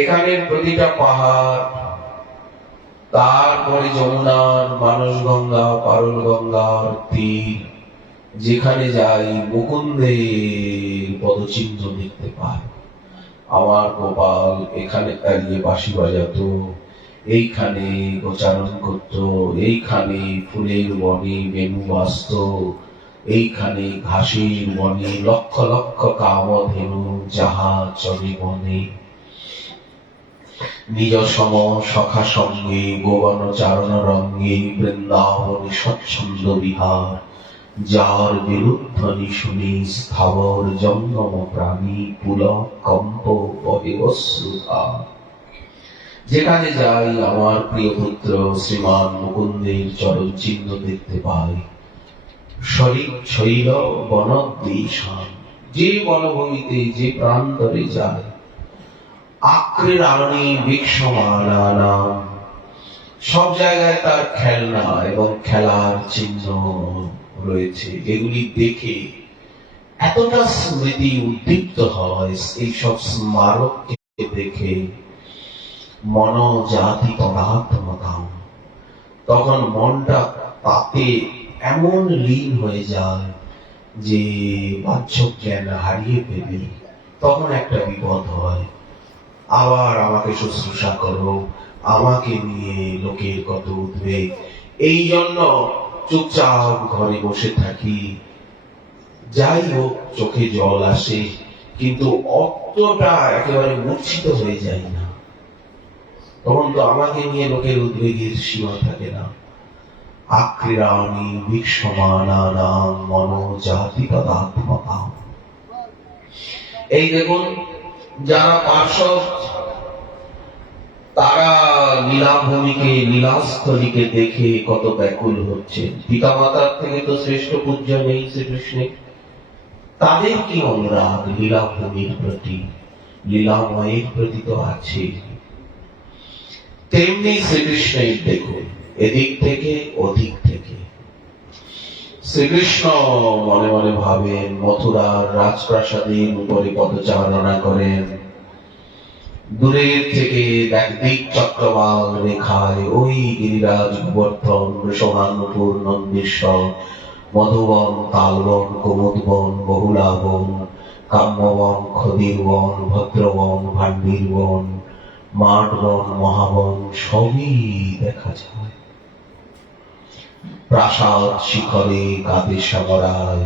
এখানের প্রতিটা পাহাড়, তারপরে যমুনার মানস গঙ্গা, পারুল গঙ্গার তীর, যেখানে যাই মুকুন্দের পদচিহ্ন দেখতে পাই। আমার গোপাল এখানে দাঁড়িয়ে বাঁশি বাজাতো, এইখানে গোচারণ করত, এইখানে ফুলের বনে বেণু বাজত, এইখানে ঘাসের বনে লক্ষ লক্ষ কামধেনু যাহা চলে বনে। নিজ সম সখা সঙ্গে গোবন চারণ রঙ্গে বৃন্দাবনে স্বচ্ছন্দ বিহার, যার বিরুদ্ধনি শুনি স্থাবর জঙ্গম প্রাণী পুলক কম্প বহে অশ্রুধার। যেখানে যাই আমার প্রিয় পুত্র শ্রীমান মুকুন্দের চরণ চিহ্ন দেখতে পাই। শরীর শৈল বনদ্দেশান, যে বনভূমিতে যে প্রান্তরে যায়, আক্রের আরণী বৃক্ষমালা নাম, সব জায়গায় তার খেলনা এবং খেলার চিহ্ন রয়েছে। এগুলি দেখে এতটা স্মৃতি উদ্দীপ্ত হয়, এইসব স্মারককে দেখে মন জাতি তদাত্মতাম, তখন মনটা তাতে এমন লীন হয়ে যায় যে বাহ্য জ্ঞান হারিয়ে ফেলি। তখন একটা বিপদ হয়, আবার আমাকে শুশ্রূষা করো, আমাকে নিয়ে লোকের কত উদ্বেগ, এই জন্য চুপচাপ ঘরে বসে থাকি। যাই হোক, চোখে জল আসে, কিন্তু অতটা একেবারে মূর্ছিত হয়ে যাই না। তখন তো আমাকে নিয়ে লোকের উদ্বেগের সীমা থাকে না। আক্রীড়ানি বিক্ষমানানাং মনোজাতি তদাত্মতা। এই দেখুন, যারা পার্শ্বদ তারা লীলাভূমিকে, লীলাস্থলীকে দেখে কত ব্যাকুল হচ্ছে। পিতা মাতার থেকে তো শ্রেষ্ঠ পূজ্য নেই শ্রীকৃষ্ণের। তাদের কি অনুরাগ লীলাভূমির প্রতি, লীলাময়ের প্রতি তো আছে। তেমনি শ্রীকৃষ্ণের দেখুন, এদিক থেকে ওদিক থেকে। শ্রীকৃষ্ণ মনে মনে ভাবেন, মথুরার রাজপ্রাসাদের উপরে পদচারণা করেন। দূরের থেকে দিক চক্রবাল রেখায় ওই গিরিরাজ গোবর্ধন, বৃষভানুপুর, নন্দীশ্বর, মধুবন, তালবন, কুমুদবন, বহুলাবন, কাম্যবন, খদিরবন, ভদ্রবন, ভান্ডিরবন, মাঠবন, মহাবন সবই দেখা যায়। প্রাসাদ শিখরে কাঁদে শ্যামরায়,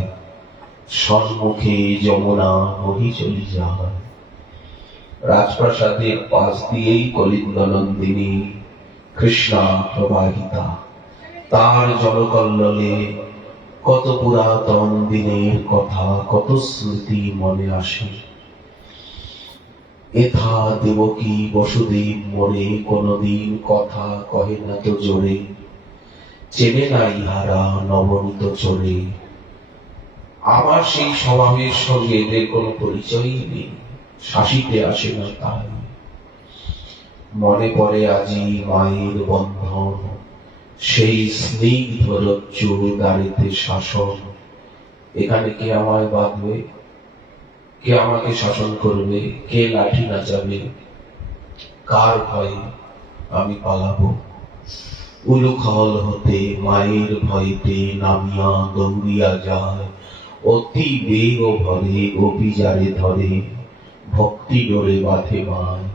সম্মুখে যমুনা বহি চলি যায়। রাজপ্রাসাদের পাশ দিয়েই কলিঙ্গ নন্দিনী কৃষ্ণা প্রবাহিতা। তার জলকল্লোলে কত পুরাতন দিনের কথা, কত স্মৃতি মনে আসে। এথা দেবকী বসুদেব মোরে, কোনদিন কথা কহে না তো জোরে। চেনে না ইহারা নবনীত চোরে। আমার সেই স্বভাবের সঙ্গে এদের কোনো পরিচয়ই নেই, শাসিতে আসে না তাই। মনে পড়ে আজি মায়ের বন্ধন, সেই স্নিগ্ধ রজ্জু দাঁড়িতে শাসন। এখানে কে আমায় বাঁধবে, কে আমাকে শাসন করবে, কে লাঠি নাচাবে, কার ভয়ে আমি পালাবো? উলুখল হতে মায়ের ভয়তে নামিয়া দৌড়িয়া যায়, অতি বেগ ভরে গোপী যারে ধরে, ভক্তি ডোরে বাঁধে মায়।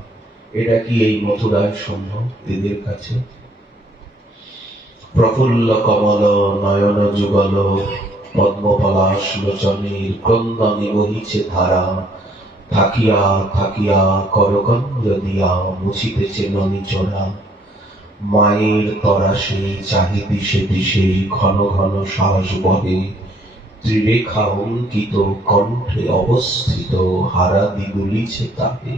এটা কি এই মথুরায় শূন্য এদের কাছে? প্রফুল্ল কমল নয়ন যুগল, পদ্মপলাশ লোচনের ক্রন্দনে বহিছে ধারা। থাকিয়া থাকিয়া করকন্দ দিয়া মুছিতেছে ননি চোরা। মায়ের তরাসে চাহি দিশে দিশে ঘন ঘন শ্বাস বহে। ত্রিরেখা অঙ্কিত কণ্ঠে অবস্থিত হারা দিগুলিছে তাহে।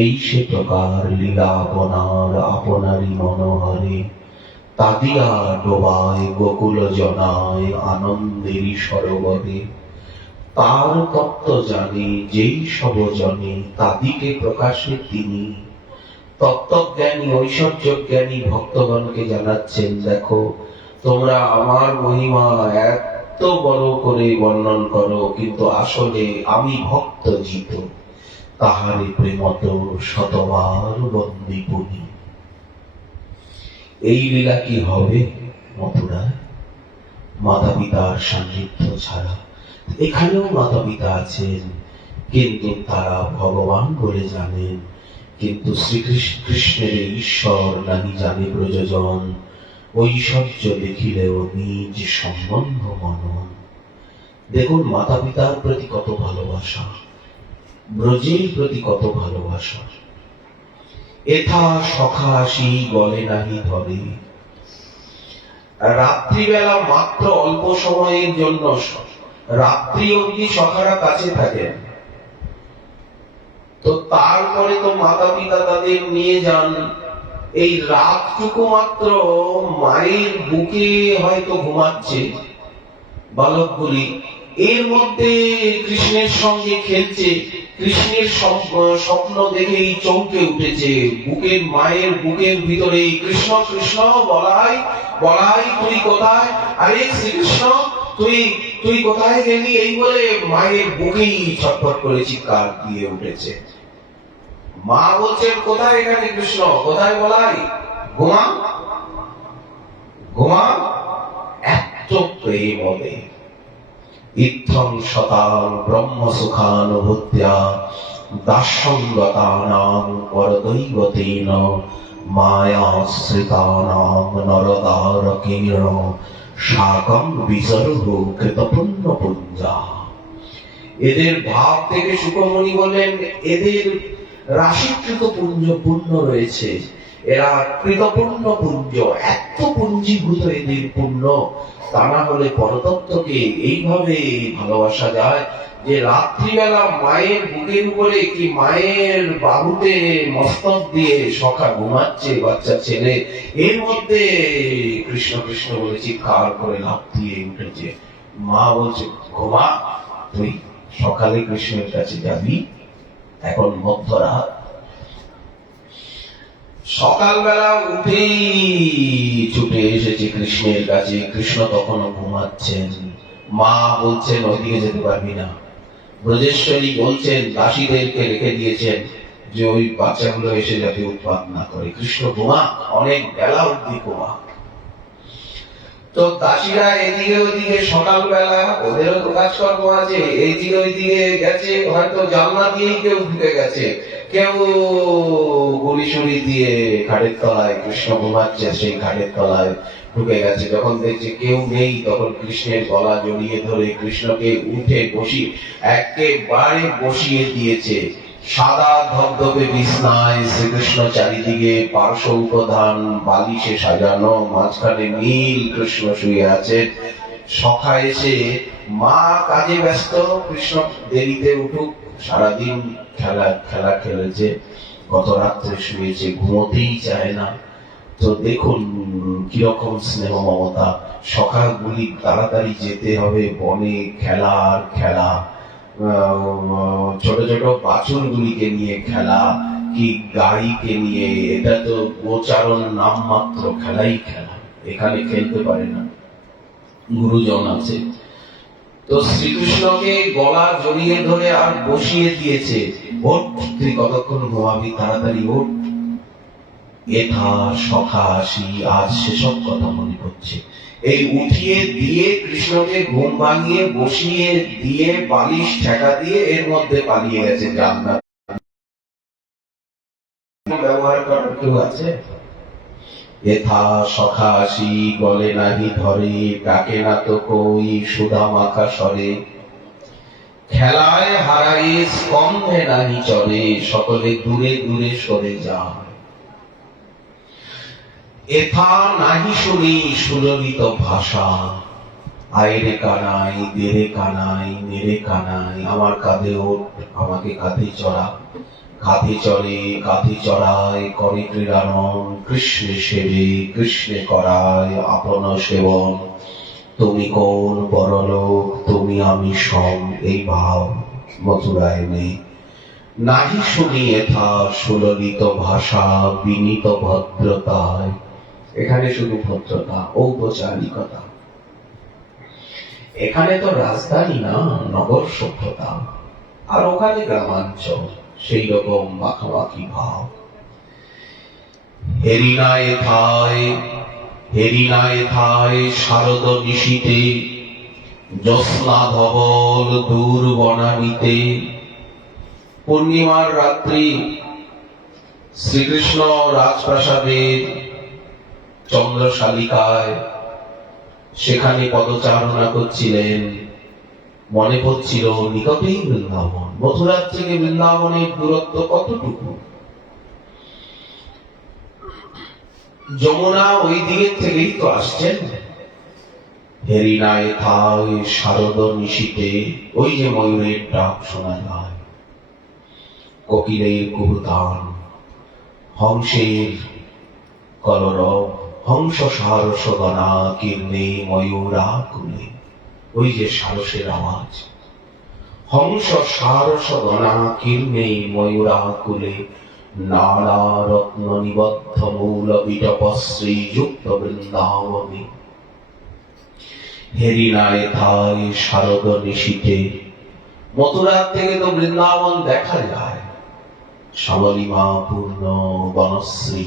এই সে প্রকার লীলা আপনার আপনারি মনোহরে, তাদিয়া ডোবায় গোকুল জনায় আনন্দেরই সরোবরে। তার তত্ত্ব জানে যেই সব জনে, তাদিকে প্রকাশে তিনি। তত্ত্বজ্ঞানী ঐশ্বর্য জ্ঞানী ভক্তগণকে জানাচ্ছেন, দেখো তোমরা আমার মহিমা এত বড় করে বর্ণন করো, কিন্তু আসলে আমি ভক্ত জিত, তাহারে প্রেমত শতবার বন্দী পুনি। এই লীলা কি হবে মথুরায় মাতা পিতার সান্নিধ্য ছাড়া? এখানেও মাতা পিতা আছেন, কিন্তু তারা ভগবান বলে জানেন। কিন্তু শ্রীকৃষ্ণের ঈশ্বর নাহি জানে প্রযোজন, ঐশ্বর্য দেখিলেও নিজ সম্বন্ধ মনন। দেখুন মাতা পিতার প্রতি কত ভালোবাসা, ব্রজের প্রতি কত ভালোবাসা। এথা সখা আসি গলে নাহি ধরে। রাত্রিবেলা মাত্র অল্প সময়ের জন্য রাত্রি অবধি সখারা কাছে থাকেন, তো তারপরে তো মাতা পিতা তাদের নিয়ে যান। এই রাতটুকু মাত্র মায়ের বুকে হয়তো ঘুমাচ্ছে বালকগুলি, এর মধ্যে কৃষ্ণের সঙ্গে খেলছে। কৃষ্ণের স্বপ্ন দেখেই চমকে উঠেছে, বুকের মায়ের বুকের ভিতরে কৃষ্ণ কৃষ্ণ বলাই বলাই, তুই কোথায়? আরে শ্রীকৃষ্ণ তুই কোথায় গেলি? এই বলে মায়ের বুকেই ছটফট করে চিৎকার দিয়ে উঠেছে। মা বলছেন, কোথায় এখানে কৃষ্ণ, কোথায় বলাই? ঘুমা ঘুমা। এত প্রেম হবে। ইত্থং শতাং ব্রহ্ম সুখানুভূত্যা দাসঙ্গতানাং পরদৈবতেন মায়াশ্রিতানাং নরদারকেণ শাকং বিসর্গ কৃতপুণ্য পুঞ্জা। এদের ভাব থেকে শুকমণি বললেন, এদের রাশিকৃত পুণ্য রয়েছে, এরা কৃতপুণ্য পুঞ্জ, এত পুঞ্জীভূত এদের পুণ্য। তা না হলে পরতত্ত্বকে এইভাবে ভালোবাসা যায় যে রাত্রিবেলা মায়ের বুকের উপরে কি মায়ের বাহুতে মস্তক দিয়ে সখা ঘুমাচ্ছে বাচ্চা ছেলে, এর মধ্যে কৃষ্ণ কৃষ্ণ বলে চিৎকার করে লাফ দিয়ে উঠেছে। মা বলছে, ঘুমা, তুই সকালে কৃষ্ণের কাছে যাবি, এখন মধ্যরাত। সকালবেলা উঠেই ছুটে এসেছে কৃষ্ণের কাছে, কৃষ্ণ তখনও ঘুমাচ্ছেন। মা বলছেন, ওইদিকে যেতে পারবি না। ব্রজেশ্বরী বলছেন, দাসীদেরকে রেখে দিয়েছেন যে ওই বাচ্চাগুলো এসে যাতে উৎপাত না করে, কৃষ্ণ ঘুমা, অনেক বেলা অব্দি ঘুমা। তো দাসীরা এদিকে ওইদিকে, সকালবেলা ওদেরও তো কাজকর্ম আছে, এইদিকে ওইদিকে গেছে, হয়তো জানলা দিয়েই কেউ ঢুকে গেছে, কেউ গুড়ি সুড়ি দিয়ে খাটের তলায়, কৃষ্ণ ঘুমাচ্ছে সেই খাটের তলায় ঢুকে গেছে। যখন দেখছে কেউ নেই, তখন কৃষ্ণের গলা জড়িয়ে ধরে কৃষ্ণকে উঠে একেবারে বসিয়ে দিয়েছে। সাদা ধবধবে বিছনায় শ্রীকৃষ্ণ, চারিদিকে পার্শ্ব উপধান বালিশে সাজানো, মাঝখানে নীল কৃষ্ণ শুয়ে আছে। সখা এসে, মা কাজে ব্যস্ত, কৃষ্ণ দেরিতে উঠুক, সারাদিন খেলা খেলেছে, গত রাত্রে শুয়েছে, ঘুমোতেই চায় না। তো দেখুন কিরকম স্নেহ মমতা। সখাগুলি তাড়াতাড়ি যেতে হবে বনে, খেলার খেলা, ছোট ছোট বাছুর গুলিকে নিয়ে খেলা, কি গাড়িকে নিয়ে, এটা তো গোচারণ নাম মাত্র, খেলাই খেলা, এখানে খেলতে পারে না, গুরুজন আছে। তো শ্রীকৃষ্ণকে গলা জড়িয়ে ধরে আর বসিয়ে দিয়েছে, ওঠ, তুই কতক্ষণ ঘুমাবি, তাড়াতাড়ি ওঠ। এথা সখা আসি, আজ সেসব কথা মনে পড়ছে। এই উঠিয়ে দিয়ে কৃষ্ণকে ঘুম ভাঙিয়ে বসিয়ে দিয়ে বালিশ ঠেকা দিয়ে এর মধ্যে পালিয়ে গেছে। জান্নাত ব্যবহার করার কেউ আছে? এথা সখা আসি, গলে নাহি ধরে, ডাকে না তো কই সুধা মাখা স্বরে, খেলায় হারাই স্কন্ধে নাহি চলে, সকলে দূরে দূরে সরে যায়। এথা নাহি শুনি সুললিত ভাষা, আইরে কানাই, দেরে কানাই, মেরে কানাই, আমার কাঁধে ওঠ, আমাকে কাঁধে চড়া। কাঁধে চড়ে, কাঁধে চড়ায়, করে ক্রীড়ানন, কৃষ্ণে সেবে, কৃষ্ণে করায় আপন সেবন। তুমি কোন বড়লোক, তুমি আমি সম, এই ভাব মথুরায় নেই। নাহি শুনি এথা সুললিত ভাষা, বিনীত ভদ্রতায়, এখানে শুধু ভদ্রতা, ঔপচারিকতা। এখানে তো রাজধানী না, নগর সভ্যতা, আর ওখানে গ্রামাঞ্চল, সেই রকম মাখামাখি ভাব। হেরিনায় থায়, হেরিনায় থায় শারদ নিশীতে, জ্যোৎস্না ধবল দূর বনানীতে। পূর্ণিমার রাত্রি শ্রীকৃষ্ণ রাজপ্রাসাদের চন্দ্রশালিকায় সেখানে পদচারণা করছিলেন। মনে পড়ছিল নিকটেই বৃন্দাবন, মথুরার থেকে বৃন্দাবনের দূরত্ব কতটুকু। যমুনা ওই দিকের থেকেই তো আসছেন। হেরিনায় থায় শারদ নিশীতে, ওই যে ময়ূরের ডাক শোনা যায়, কোকিলের কুহুতান, হংসের কলরব, হংস সারস গণা কীর্ণে ময়ূরা কুলে, ওই যে সারসের আওয়াজ। হংস সারস গণা কীর্ণে ময়ূরা কুলে, নাড়া রত্ন নিবদ্ধ মূল বিটপ শ্রীযুক্ত বৃন্দাবনে। হেরিনায় থায় শারদ নিশীতে। মথুরার থেকে তো বৃন্দাবন দেখা যায়, শ্যামলিমা পূর্ণ বনশ্রী,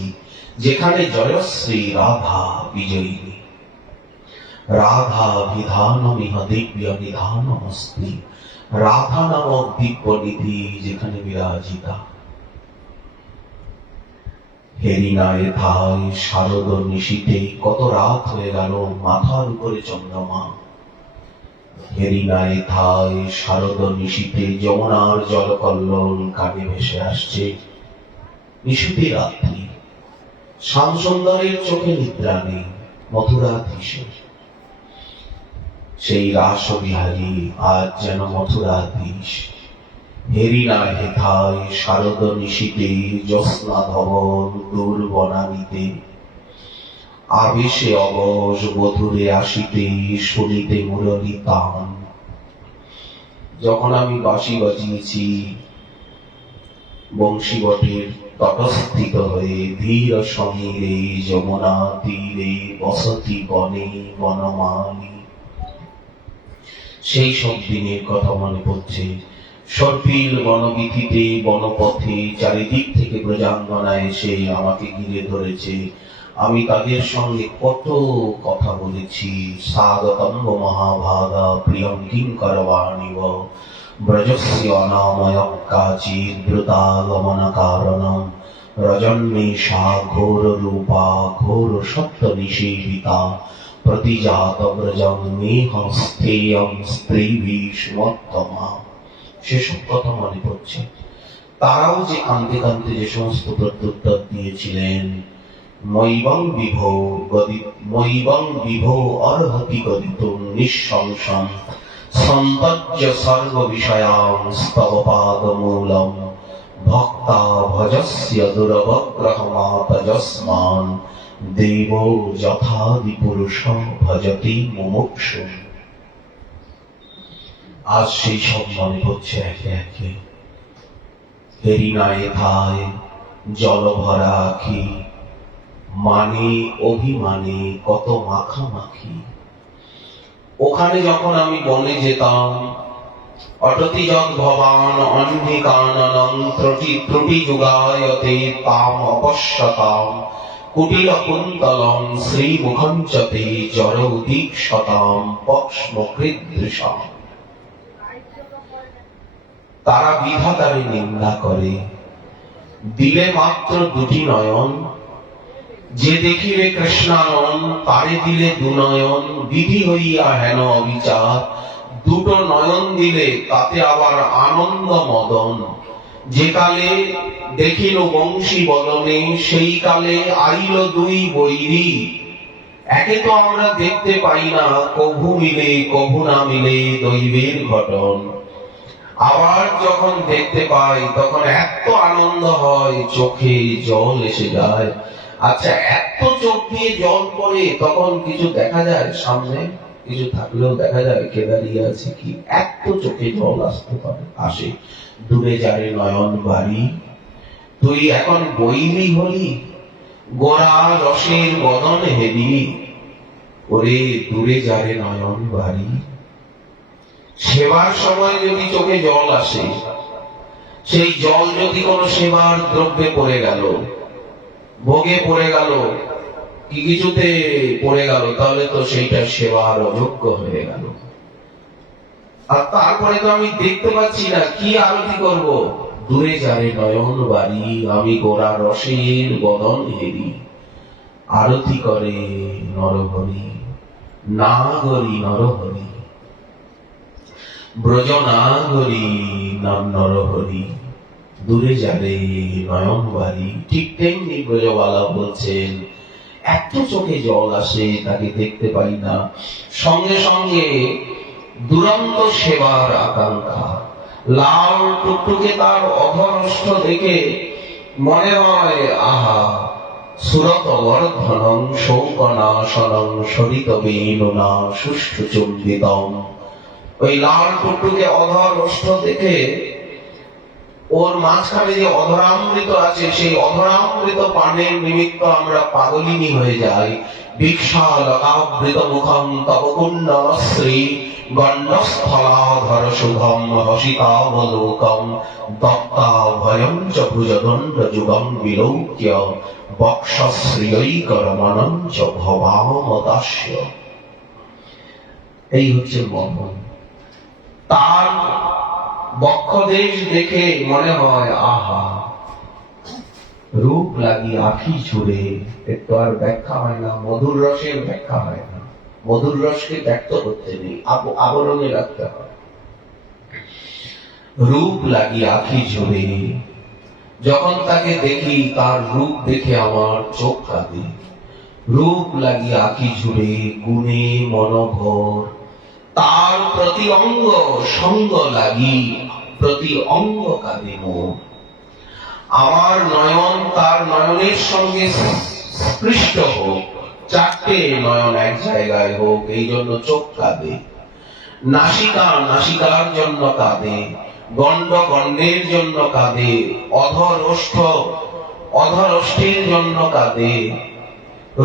যেখানে জয়শ্রী রাধা বিজয়িনী। রাধাভিধানমিহ দিব্য নিধানমস্তি। রাধা নামক দিব্য নিধি যেখানে বিরাজিতা। হেরিনায় ধায় শারদ নিশীথে, কত রাত হয়ে গেল, মাথার উপরে চন্দ্রমা। হেরিনায় ধায় শারদ নিশীথে, যমুনার জলকল্লোল কানে ভেসে আসছে। নিশীথে রাত্রি, শ্যামসুন্দরের চোখে নিদ্রা নেই, মথুরাধীশে। সেই রাসবিহারী আজ যেন মথুরাধীশ। হেরিনায় হেথায় শারদ নিশীথে, জ্যোৎস্না ধবল দূর বনানীতে। আবেশে অবশ বধূরে আসিতে, শুনিতে মুরলী তান। যখন আমি বাঁশি বাজিয়েছি, বংশীবটের তটস্থিত হয়ে ধীর সমীরে যমুনা তীরে বসতি বনে বনমালী, সেই সব দিনের কথা মনে পড়ছে। সর্পিল বনবীথিতে বনপথে চারিদিক থেকে প্রজাঙ্গনা এসে আমাকে ঘিরে ধরেছে। আমি তাদের সঙ্গে কত কথা বলেছি। স্বাগতম মহাভাগা প্রিয়ং কিঙ্করবাণীব, ব্রজস্য অনাময়ং কাচিৎ দ্রুতাগমন কারণম। রজন্মেষা ঘোর রূপা ঘোর সত্য নিষেবিতা, প্রতিজাত ব্রজং মেহ স্থেয়ং স্ত্রীভিষ্মোত্তমা। সেসব কথা মনে পড়ছে। তারাও যে কাঁদতে কাঁদতে যে সমস্ত প্রত্যুত্তর দিয়েছিলেন, মৈবং বিভো অর্হতি গদিতুম নিঃসংশয়ং, সন্তজ্য সর্ব বিষয়াং স্তব পাদমূলম। ভক্তা ভজস্য দুরবগ্রহমাতজস্মান, দেব যথাদি পুরুষ ভজতি মুমুক্ষু। আজ সেই সব মনে হচ্ছে একে একে। হেরিনায় ধায় জলভরা আখি, মানে অভিমানে কত মাখামাখি। ওখানে যখন আমি বনে যেতাম, অটতি যদ ভবান অন্ধিকাননং ত্রুটি যুগায়তে তাম অপশ্যতাম। কুটিল কুন্তলং শ্রীমুখং চ তে জর উদীক্ষতাম পক্ষ্মকৃদৃশাম। তারা বিধাতারে নিন্দা করে, দিলে মাত্র দুটি নয়ন। যে দেখিবে কৃষ্ণানন, তারে দিলে দুনয়ন। বিধি হইয়া হেন অবিচার, দুটো নয়ন দিলে তাতে আবার আনন্দ মদন। যে কালে দেখিল বংশী বদনে, সেই কালে আইল দুই বৈরী। একে তো আমরা দেখতে পাই না, কভু মিলে কভু না মিলে দৈবের ঘটন। আবার যখন দেখতে পাই তখন এত আনন্দ হয়, চোখে জল এসে যায়। আচ্ছা, এত চোখ দিয়ে জল পড়ে, তখন কিছু দেখা যায় সামনে? কিছু থাকলেও দেখা যায় কে দাঁড়িয়ে আছে কি? এত চোখে জল আসতে পারে, আসে। দূরে যারে নয়ন বাড়ি, তুই এখন বৈরী হলি, গোরা রসের বদন হেবি। ওরে দূরে যারে নয়ন বাড়ি। সেবার সময় যদি চোখে জল আসে, সেই জল যদি কোনো সেবার দ্রব্যে পড়ে গেল, ভোগে পড়ে গেল, কি কিছুতে পড়ে গেল, তাহলে তো সেইটা সেবার অযোগ্য হয়ে গেল। আর তারপরে তো আমি দেখতে পাচ্ছি না, কি আরতি করব? দূরে যারে নয়ন বাড়ি, আমি গোরা রসের বদন হেরি। আরতি করে নরহরি, নাগরি নরহরি, ব্রজ নাগরি নাম নরহরি। দূরে যারে নয়ন বাড়ি। ঠিক তেমনি ব্রজবালা বলছেন, এত চোখে জল আসে, তাকে দেখতে পাই না। সঙ্গে সঙ্গে দুরন্ত সেবার আকাঙ্ক্ষা। লাল টুকটুকে তার অধরষ্ঠ দেখে মনে হয়, আহা, সুরত বর্ধনং শৌকনাশনং সরিত বেণুনা সুষ্ঠু চুম্বিতম। ওই লাল টুকটুকে অধরষ্ঠ দেখে ওর মাঝখানে যে অধরামৃত আছে, সেই অধরামৃত পানের নিমিত্ত আমরা পাগলিনী হয়ে যাই। ভিক্ষালকাবৃত মুখম তব কুণ্ডলশ্রী, গণ্ডস্থলাধর শুভম হসিতাবলোকম। দত্তা ভয়ং চ ভুজদণ্ড যুগং বিলোক্য, বক্ষশ্রিয়ৈকরমণং চ ভবামদাস্য। এই হচ্ছে মোহন। তার বক্ষদেশ দেখে মনে হয় আহা, রূপ লাগি আখি ছুড়ে, একটু আর ব্যাখ্যা হয় না, মধুর রসের ব্যাখ্যা হয় না, মধুর রসকে ব্যক্ত করতে নেই, আবরণে রাখতে হয়। রূপ লাগি আখি ঝরে, যখন তাকে দেখি তার রূপ দেখে আমার চোখ কাঁদে। রূপ লাগি আখি ঝুড়ে, গুণে মনোভর, তার প্রতি অঙ্গ সঙ্গ লাগি, প্রতি অঙ্গ কাঁদে মোর। আমার নয়ন তার নয়নের সঙ্গে স্পৃষ্ট হোক, চারটে নয়ন এক জায়গায় হোক, এই জন্য চোখ কাঁদে। নাসিকা নাসিকার জন্য কাঁদে, গণ্ড গণ্ডের জন্য কাঁদে, অধর ওষ্ঠ অধর ওষ্ঠের জন্য কাঁদে।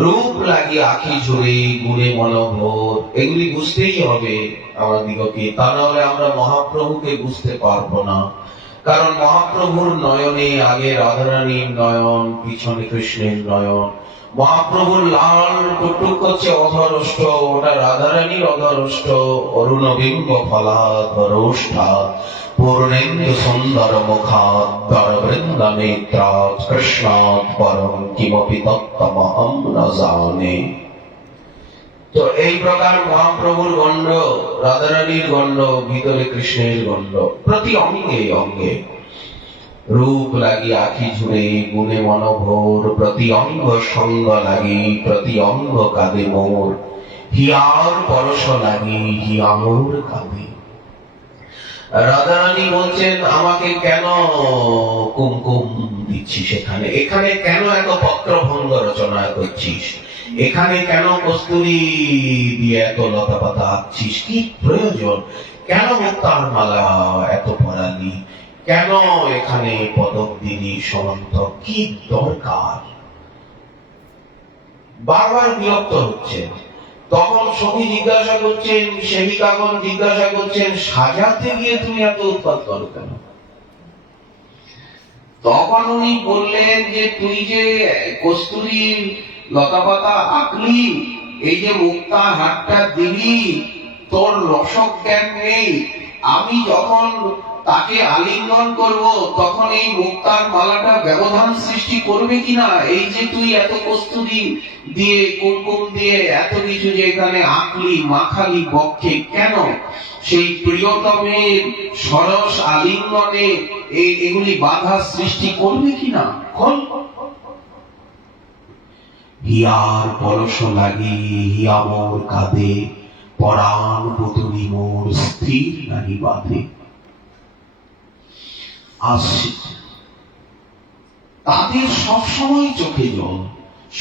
রূপ লাগি আখি ঝুড়ে, গুণে মনোভর, এগুলি বুঝতেই হবে আমাদিগকে, তা নাহলে আমরা মহাপ্রভুকে বুঝতে পারবো না। কারণ মহাপ্রভুর নয়নে আগে রাধারানীর নয়ন, পিছনে কৃষ্ণের নয়ন। মহাপ্রভুর লাল টুকটুক করছে অধর ওষ্ঠ, ওটা রাধারানীর অধর ওষ্ঠ। অরুণবিম্ব ফলাধর ওষ্ঠা, পূর্ণেন্দু সুন্দর মুখাদ্দর বৃন্দ নেত্রাৎ, কৃষ্ণাৎ পরম কিমপি তত্ত্বমহং ন জানে। তো এই প্রকার মহাপ্রভুর গণ্ড, রাধারানীর গণ্ড, ভিতরে কৃষ্ণের গণ্ড, প্রতি অঙ্গে অঙ্গে। রূপ লাগি আখি ঝুড়ে, গুণে মনোভোর, প্রতি অঙ্গ সঙ্গ লাগি, প্রতি অঙ্গ কাঁদে মোর। হিয়ার পরশ লাগি, হিয়া মোর কাঁদে। রাধারানী বলছেন, আমাকে কেন কুমকুম দিচ্ছিস এখানে, এখানে কেন এত পত্রভঙ্গ রচনা করছিস, এখানে কেন কস্তুরী দিয়ে এত লতা পাতা আঁকছিস, কি প্রয়োজন, কেন মুক্তার মালা এত পরালি, কেন এখানে পদক দিলি সমন্ত, কি দরকার। বারবার বিরক্ত হচ্ছেন। তখন সখী জিজ্ঞাসা করছেন, সেবিকাগণ জিজ্ঞাসা করছেন, সাজাতে গিয়ে তুমি এত উৎপাত করো কেন। তখন উনি বললেন যে তুই যে কস্তুরীর লতাপাতা আঁকলি, এই যে মুক্তা হাতটা দিলি, তোর রসক জ্ঞান নেই। আমি যখন তাকে আলিঙ্গন করব, তখন এই মুক্তার মালাটা ব্যবধান সৃষ্টি করবে কিনা। এই যে তুই এত কস্তুরী দিয়ে, কুমকুম দিয়ে এত কিছু যে এখানে আঁকলি, মাখালি বক্ষে, কেন সেই প্রিয়তমের সরস আলিঙ্গনে এগুলি বাধা সৃষ্টি করবে কিনা। হিয়ার পরশ লাগি, হিয়া মোর কাঁদে, পরাণ পুতুলি মোর স্থির নাহি বাঁধে। আসছে তাদের সবসময় চোখে জল,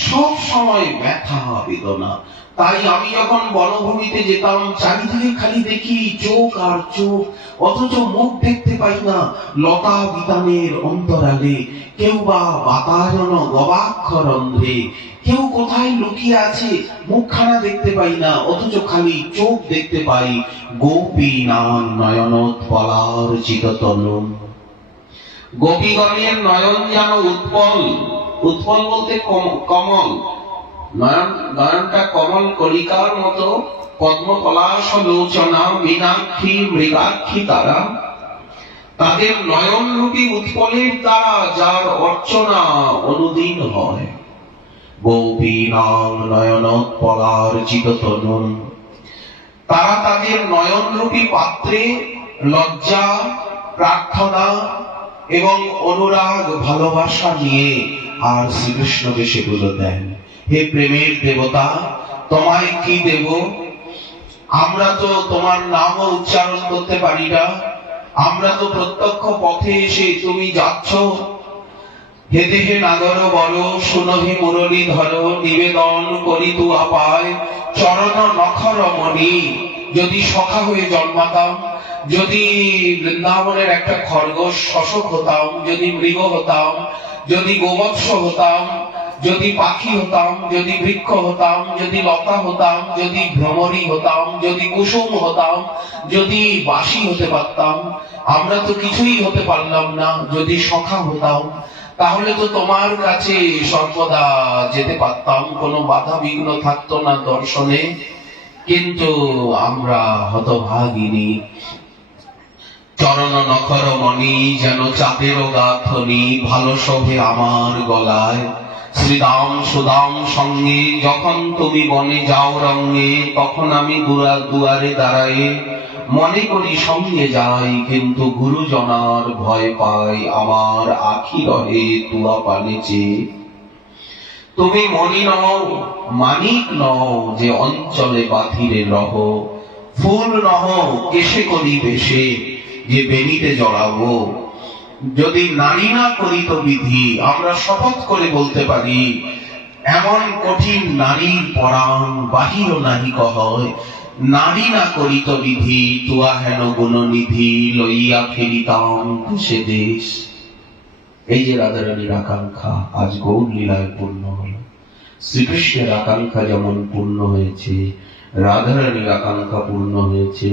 সব সময় ব্যথা বেদনা। তাই আমি যখন বনভূমিতে যেতাম, চারিদিকে খালি দেখি চোখ আর চোখ, অথচ মুখ দেখতে পাই না। লতা বিতানের অন্তরালে, কেউ বা বাতায়ন গবাক্ষরন্ধ্রে, কেউ কোথায় লুকিয়ে আছে, মুখখানা দেখতে পাই না, অথচ খালি চোখ দেখতে পাই। গোপী নাম নয়নোৎপলার চিততনুম, গোপীগণের নয়ন যেন উৎপল, উৎপল বলতে কমল, নয়নটা কমল কলিকার মতো, পদ্মপলাশ লোচনা, মীনাক্ষী মৃগাক্ষী তারা। তাদের নয়ন রূপী উৎপলের দ্বারা যার অর্চনা অনুদিন হয়। গোপী নাম নয়নোৎপলার চিততনুম, তারা তাদের নয়ন রূপী পাত্রে লজ্জা, প্রার্থনা এবং অনুরাগ, ভালোবাসা নিয়ে আর শ্রীকৃষ্ণকে সেগুলো দেন। হে প্রেমের দেবতা, তোমায় কি দেব, আমরা তো তোমার নামও উচ্চারণ করতে পারি না, আমরা তো প্রত্যক্ষ পথে এসে তুমি যাচ্ছ। হে দেহে নাগর বল, শুনহি মুরলী ধর, নিবেদন করি তু আপায় চরণ নখর মণি। যদি সখা হয়ে জন্মাতাম, যদি বৃন্দাবনের একটা খরগোশ শশক হতাম, যদি মৃগ হতাম, যদি গোবৎস হতাম, যদি পাখি হতাম, যদি বৃক্ষ হতাম, যদি লতা হতাম, যদি ভ্রমরী হতাম, যদি কুসুম হতাম, যদি বাঁশি হতে পারতাম, আমরা তো কিছুই হতে পারলাম না। যদি সখা হতাম, তাহলে তো তোমার কাছে সর্বদা যেতে পারতাম, কোনো বাধা বিঘ্ন থাকতো না দর্শনে। কিন্তু আমরা হতভাগিনী। চরণ নখর মণি যেন চাঁদেরও গাঁথনি, ভালো শোভে আমার গলায়। শ্রীদাম সুদাম সঙ্গে যখন তুমি বনে যাও রঙ্গে, তখন আমি দুয়ারে দাঁড়াই মনে করি সঙ্গে যাই, কিন্তু গুরুজনার ভয় পাই আমার আখি রহে তুয়া পানে চেয়ে। তুমি মণি নও মানিক নও যে অঞ্চলে বাথিরে রহ, ফুল নহ কেশে করি বেশে যে বেনিতে জড়াবো। যদি নারী না করিত বিধি, আমরা শপথ করে বলতে পারি এমন কঠিন নারীর পরাণ বাহির নাহি কহয়। নারী না করিত বিধি, তুয়া হেন গুণনিধি লইয়া ফিরিতাম সে দেশ। এই যে রাধারানীর আকাঙ্ক্ষা আজ গৌর লীলায় পূর্ণ হল। শ্রীকৃষ্ণের আকাঙ্ক্ষা যেমন পূর্ণ হয়েছে, রাধারানীর আকাঙ্ক্ষা পূর্ণ হয়েছে,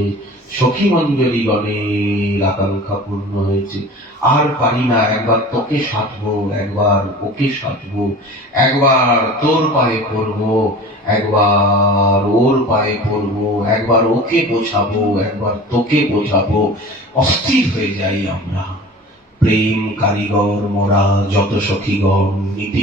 সখী মঞ্জরী গণের আকাঙ্ক্ষা পূর্ণ হয়েছে। আর পারি না, একবার তোকে সাধবো, একবার ওকে সাধবো, একবার তোর পায়ে পড়বো, একবার ওর পায়ে পড়বো, একবার ওকে বোঝাবো, একবার তোকে বোঝাবো। অস্থির হয়ে যাই আমরা। প্রেম কারিগর মোরা যত সখীগণ নীতি